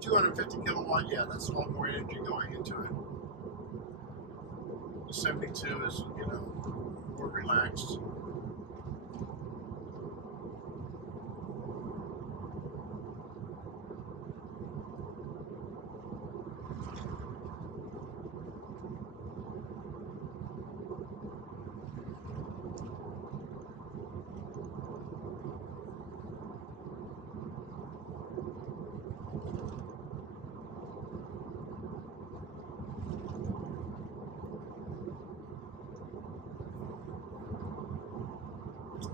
250 kilowatt, yeah, that's a lot more energy going into it. The 72 is, you know, more relaxed.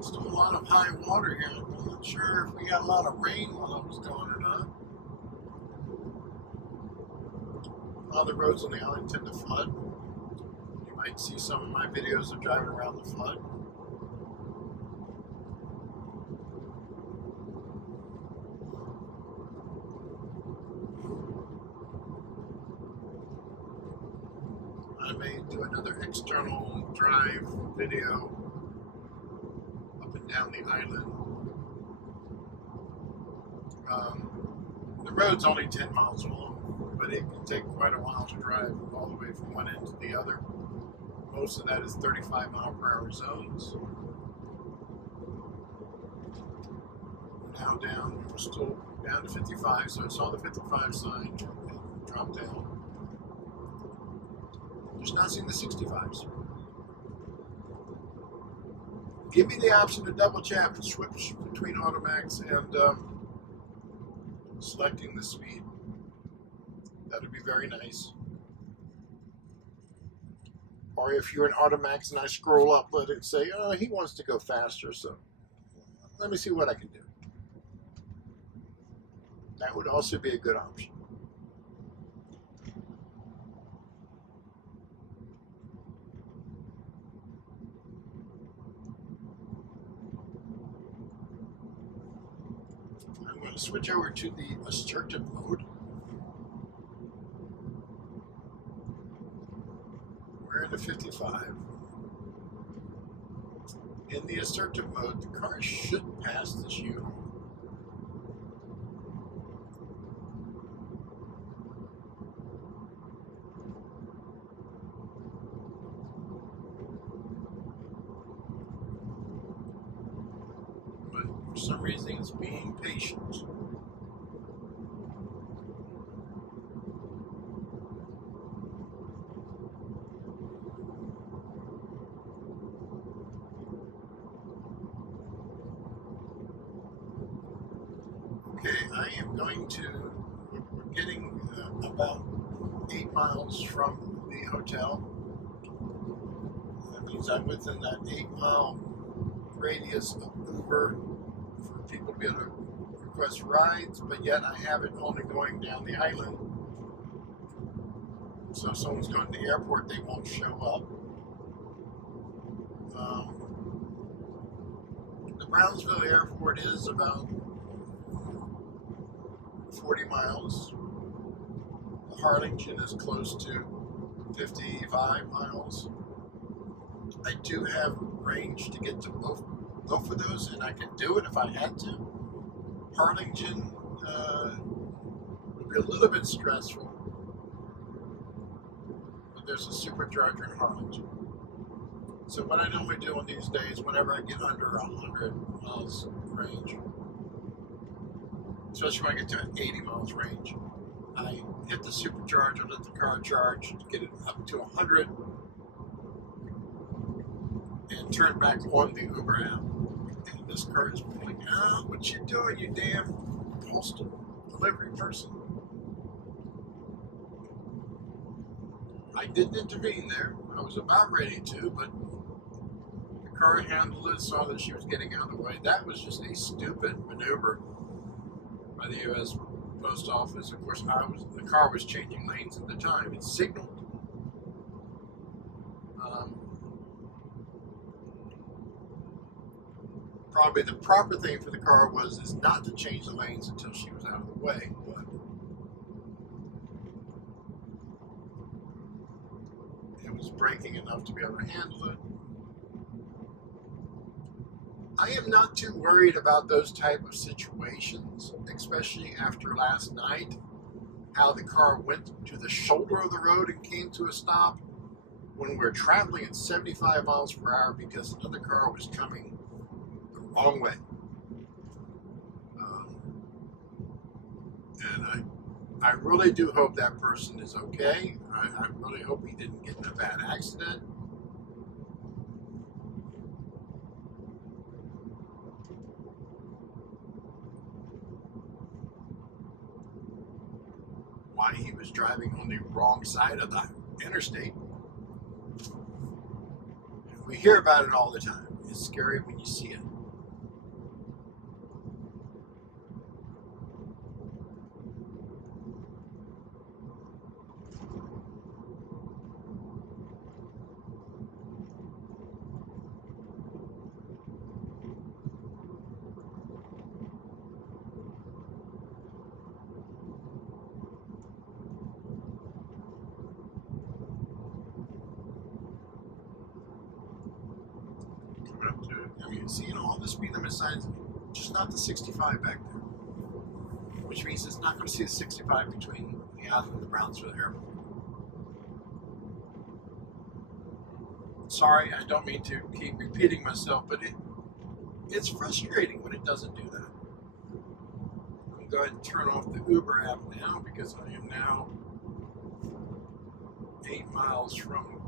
Still a lot of high water here. I'm not sure if we got a lot of rain while I was gone or not. A lot of the roads on the island tend to flood. You might see some of my videos of driving around the flood. I may do another external drive video down the island. The road's only 10 miles long, but it can take quite a while to drive all the way from one end to the other. Most of that is 35-mile-per-hour zones. Now down, we're still down to 55, so I saw the 55 sign and drop down. Just not seeing the 65s. Give me the option to double tap and switch between Automax and selecting the speed. That would be very nice. Or if you're in Automax and I scroll up, let it say, oh, he wants to go faster, so let me see what I can do. That would also be a good option. I'm going to switch over to the assertive mode. We're in the 55. In the assertive mode, the car should pass this U. But for some reason, it's being patient. Okay, I am going to, we're getting about 8 miles from the hotel. That means I'm within that 8-mile radius of Uber for people to be able to request rides, but yet I have it only going down the island. So if someone's going to the airport, they won't show up. The Brownsville airport is about 40 miles. Harlingen is close to 55 miles. I do have range to get to both of those, and I can do it if I had to. Harlingen would be a little bit stressful, but there's a supercharger in Harlingen. So what I normally do on these days, whenever I get under 100 miles range, especially when I get to 80 miles range, I hit the supercharger, let the car charge to get it up to 100, and turn back on the Uber app. And this car is pulling out. What you doing, you damn postal delivery person? I didn't intervene there. I was about ready to, but the car handled it, saw that she was getting out of the way. That was just a stupid maneuver by the U.S. Post Office. Of course, the car was changing lanes at the time. It signaled. Probably the proper thing for the car is not to change the lanes until she was out of the way. But it was braking enough to be able to handle it. I am not too worried about those type of situations, especially after last night, how the car went to the shoulder of the road and came to a stop when we're traveling at 75 miles per hour because another car was coming the wrong way. And I really do hope that person is okay. I really hope he didn't get in a bad accident. Why he was driving on the wrong side of the interstate. We hear about it all the time. It's scary when you see it. Seeing all the speed limit signs, just not the 65 back there. Which means it's not going to see the 65 between the island and the Brownsville airport. Sorry, I don't mean to keep repeating myself, but it's frustrating when it doesn't do that. I'm going to go ahead and turn off the Uber app now because I am now 8 miles from,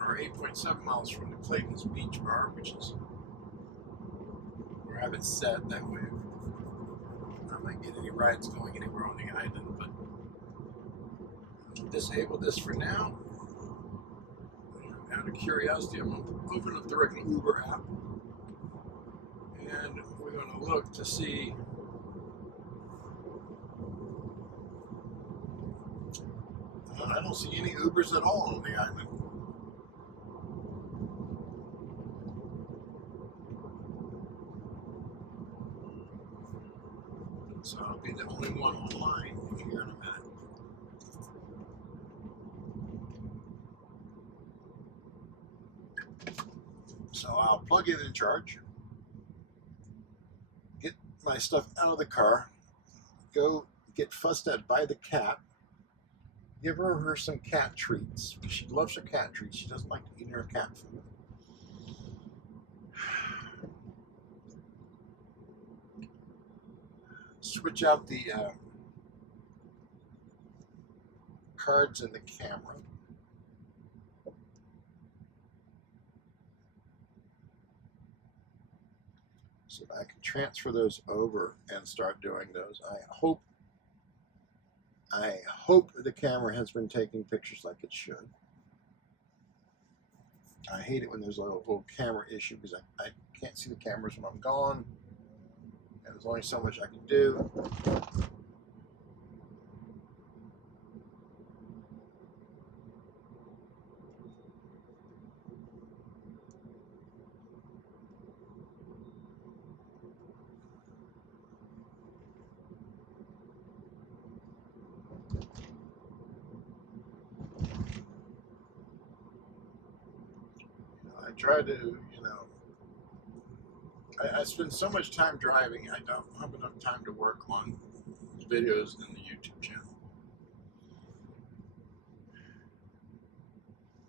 or 8.7 miles from the Clayton's Beach Bar, which is where I have it set. That way I might get any rides going anywhere on the island, but I'll disable this for now. Out of curiosity, I'm going to open up the regular Uber app, and we're going to look to see I don't see any Ubers at all on the island. So I'll be the only one online here in a minute. So I'll plug it in charge, get my stuff out of the car, go get fussed at by the cat, give her some cat treats. She loves her cat treats. She doesn't like eating her cat food. Switch out the cards in the camera. so that I can transfer those over and start doing those. I hope the camera has been taking pictures like it should. I hate it when there's a little camera issue because I can't see the cameras when I'm gone, and there's only so much I can do. I try to, I spend so much time driving, I don't have enough time to work on videos in the YouTube channel.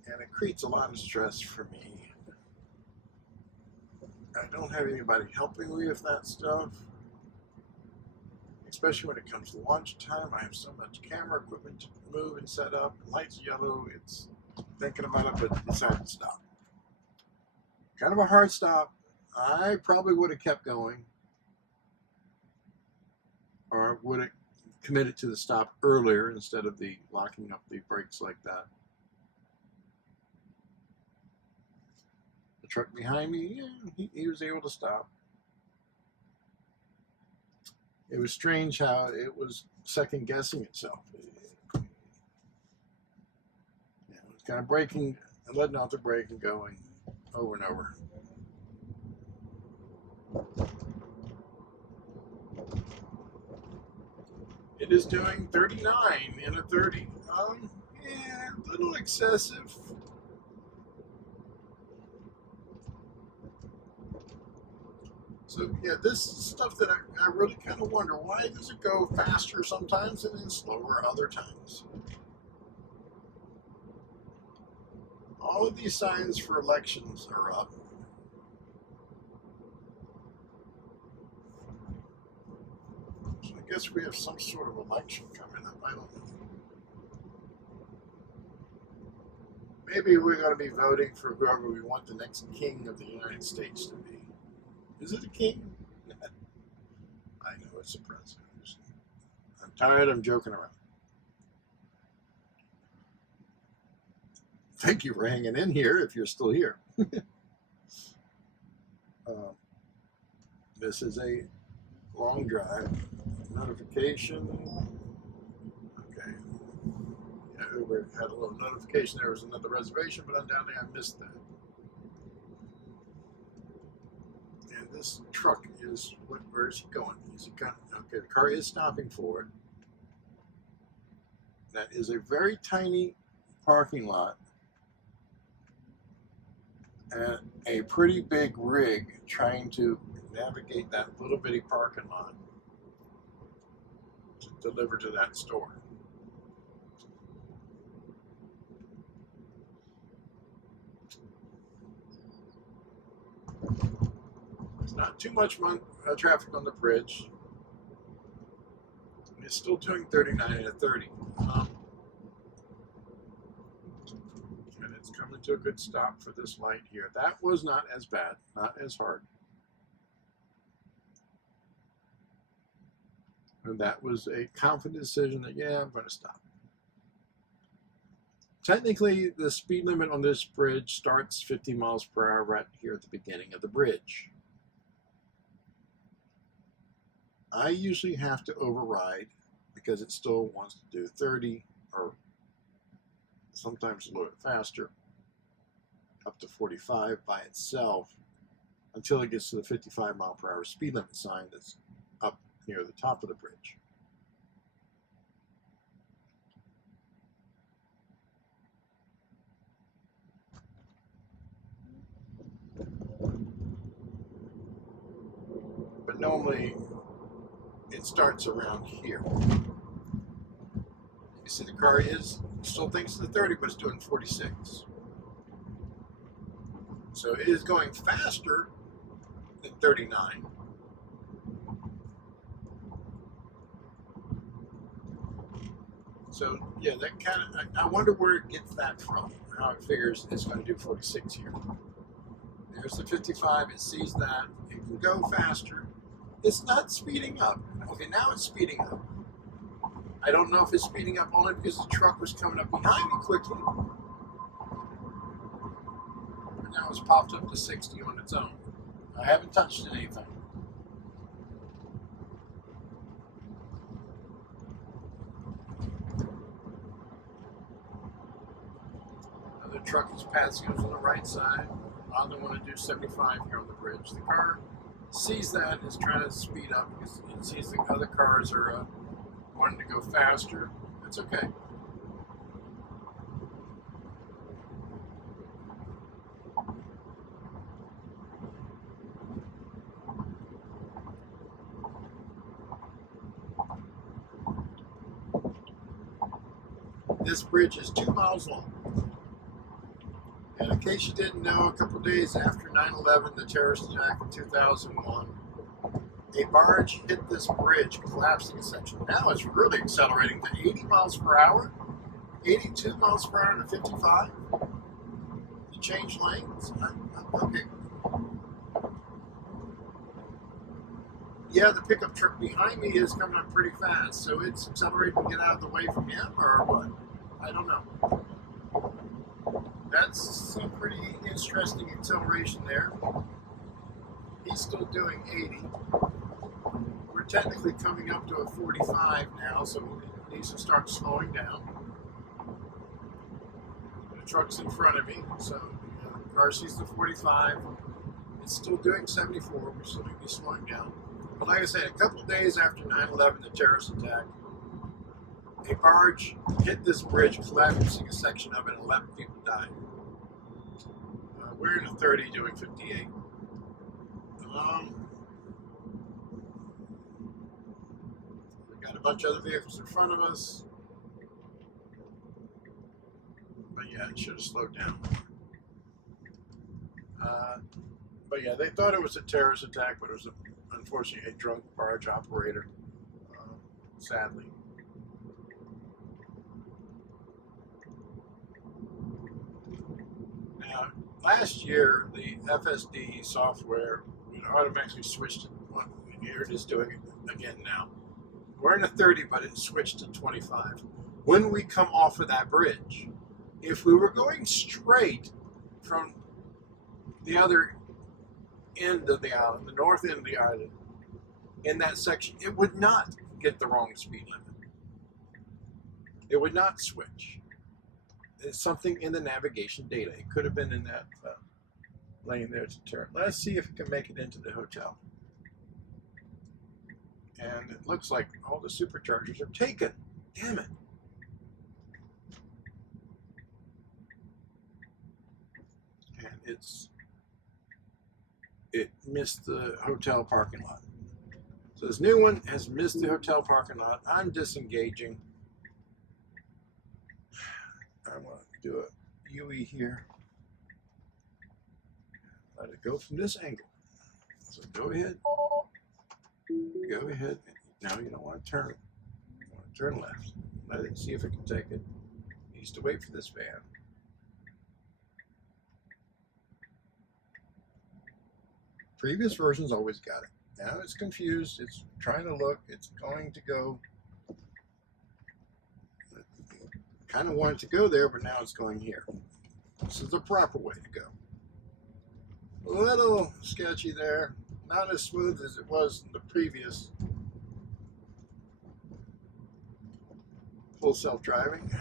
And it creates a lot of stress for me. I don't have anybody helping me with that stuff, especially when it comes to lunchtime. I have so much camera equipment to move and set up. Light's yellow, it's thinking about it, but decided to stop. Kind of a hard stop. I probably would have kept going, or would have committed to the stop earlier instead of the locking up the brakes like that. The truck behind me, yeah, he was able to stop. It was strange how it was second guessing itself. It was kind of braking and letting out the brake and going over and over. It is doing 39 in a 30. Yeah, a little excessive. So yeah, this is stuff that I really kind of wonder, why does it go faster sometimes and then slower other times? All of these signs for elections are up. So I guess we have some sort of election coming up. I don't know. Maybe we're going to be voting for whoever we want the next king of the United States to be. Is it a king? I know it's a president. I'm tired of joking around. Thank you for hanging in here if you're still here. This is a long drive. Notification. Okay. Yeah, Uber had a little notification there was another reservation, but undoubtedly I missed that. And this truck is, where is he going? Is he going? Okay, the car is stopping for it. That is a very tiny parking lot and a pretty big rig trying to navigate that little bitty parking lot to deliver to that store. There's not too much traffic on the bridge. It's still doing 39 and a 30. And it's coming to a good stop for this light here. That was not as bad, not as hard. And that was a confident decision that, yeah, I'm going to stop. Technically, the speed limit on this bridge starts 50 miles per hour right here at the beginning of the bridge. I usually have to override because it still wants to do 30 or sometimes a little bit faster, up to 45 by itself, until it gets to the 55 mile per hour speed limit sign that's up near the top of the bridge. But normally it starts around here. You see the car still thinks it's 30, but it's doing 46. So it is going faster than 39. So yeah, that kind of, I wonder where it gets that from, how it figures it's going to do 46 here. There's the 55. It sees that. It can go faster. It's not speeding up. Okay, now it's speeding up. I don't know if it's speeding up only because the truck was coming up behind me quickly. But now it's popped up to 60 on its own. I haven't touched anything. Another truck is passing us on the right side. I don't want to do 75 here on the bridge. The car sees that and is trying to speed up because it sees the other cars are wanting to go faster. That's okay. This bridge is 2 miles long. And in case you didn't know, a couple days after 9/11, the terrorist attack in 2001, a barge hit this bridge, collapsing a section. Now it's really accelerating to 80 miles per hour, 82 miles per hour to 55. You change lanes? Okay. Yeah, the pickup truck behind me is coming up pretty fast, so it's accelerating to get out of the way from him, or what? I don't know. That's some pretty interesting acceleration there. He's still doing 80. We're technically coming up to a 45 now, so he needs to start slowing down. The truck's in front of me, so the car sees the 45. It's still doing 74. We're still going to be slowing down. But like I said, a couple of days after 9/11, the terrorist attack, a barge hit this bridge, collapsing a section of it, and 11 people died. We're in a 30 doing 58. We got a bunch of other vehicles in front of us. But yeah, it should have slowed down. But yeah, they thought it was a terrorist attack, but it was unfortunately a drunk barge operator, sadly. Now, last year, the FSD software automatically switched to, well, here it is doing it again now. We're in a 30, but it switched to 25. When we come off of that bridge, if we were going straight from the other end of the island, the north end of the island, in that section, it would not get the wrong speed limit. It would not switch. It's something in the navigation data. It could have been in that lane there to turn. Let's see if it can make it into the hotel. And it looks like all the superchargers are taken. Damn it. And it missed the hotel parking lot. So this new one has missed the hotel parking lot. I'm disengaging. I'm going to do a UE here. Let it go from this angle. So go ahead. Go ahead. Now you don't want to turn. You want to turn left. Let it see if it can take it. It needs to wait for this van. Previous versions always got it. Now it's confused. It's trying to look. It's going to go. Kind of wanted to go there, but now it's going here. This is the proper way to go. A little sketchy there. Not as smooth as it was in the previous full self-driving.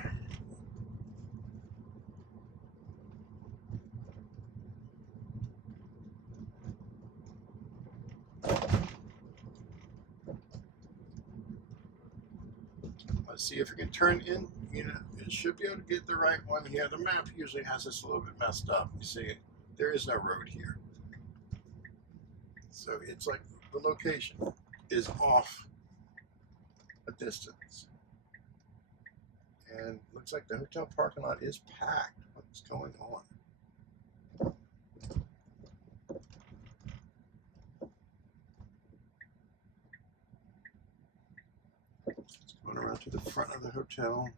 Let's see if it can turn in. You know, it should be able to get the right one here. The map usually has this a little bit messed up. You see, there is no road here. So it's like the location is off a distance. And looks like the hotel parking lot is packed. What's going on? It's going around to the front of the hotel.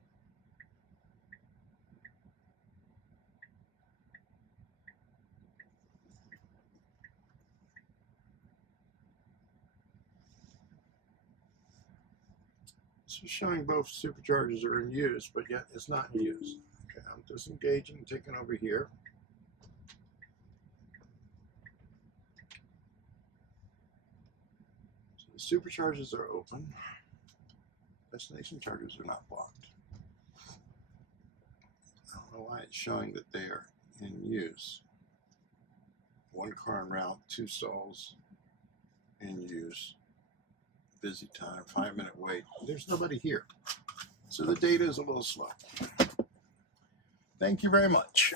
This is showing both superchargers are in use, but yet it's not in use. Okay, I'm disengaging, taking over here. So the superchargers are open. Destination chargers are not blocked. I don't know why it's showing that they are in use. One car en route, 2 stalls in use. Busy time, 5-minute wait. There's nobody here. So the data is a little slow. Thank you very much.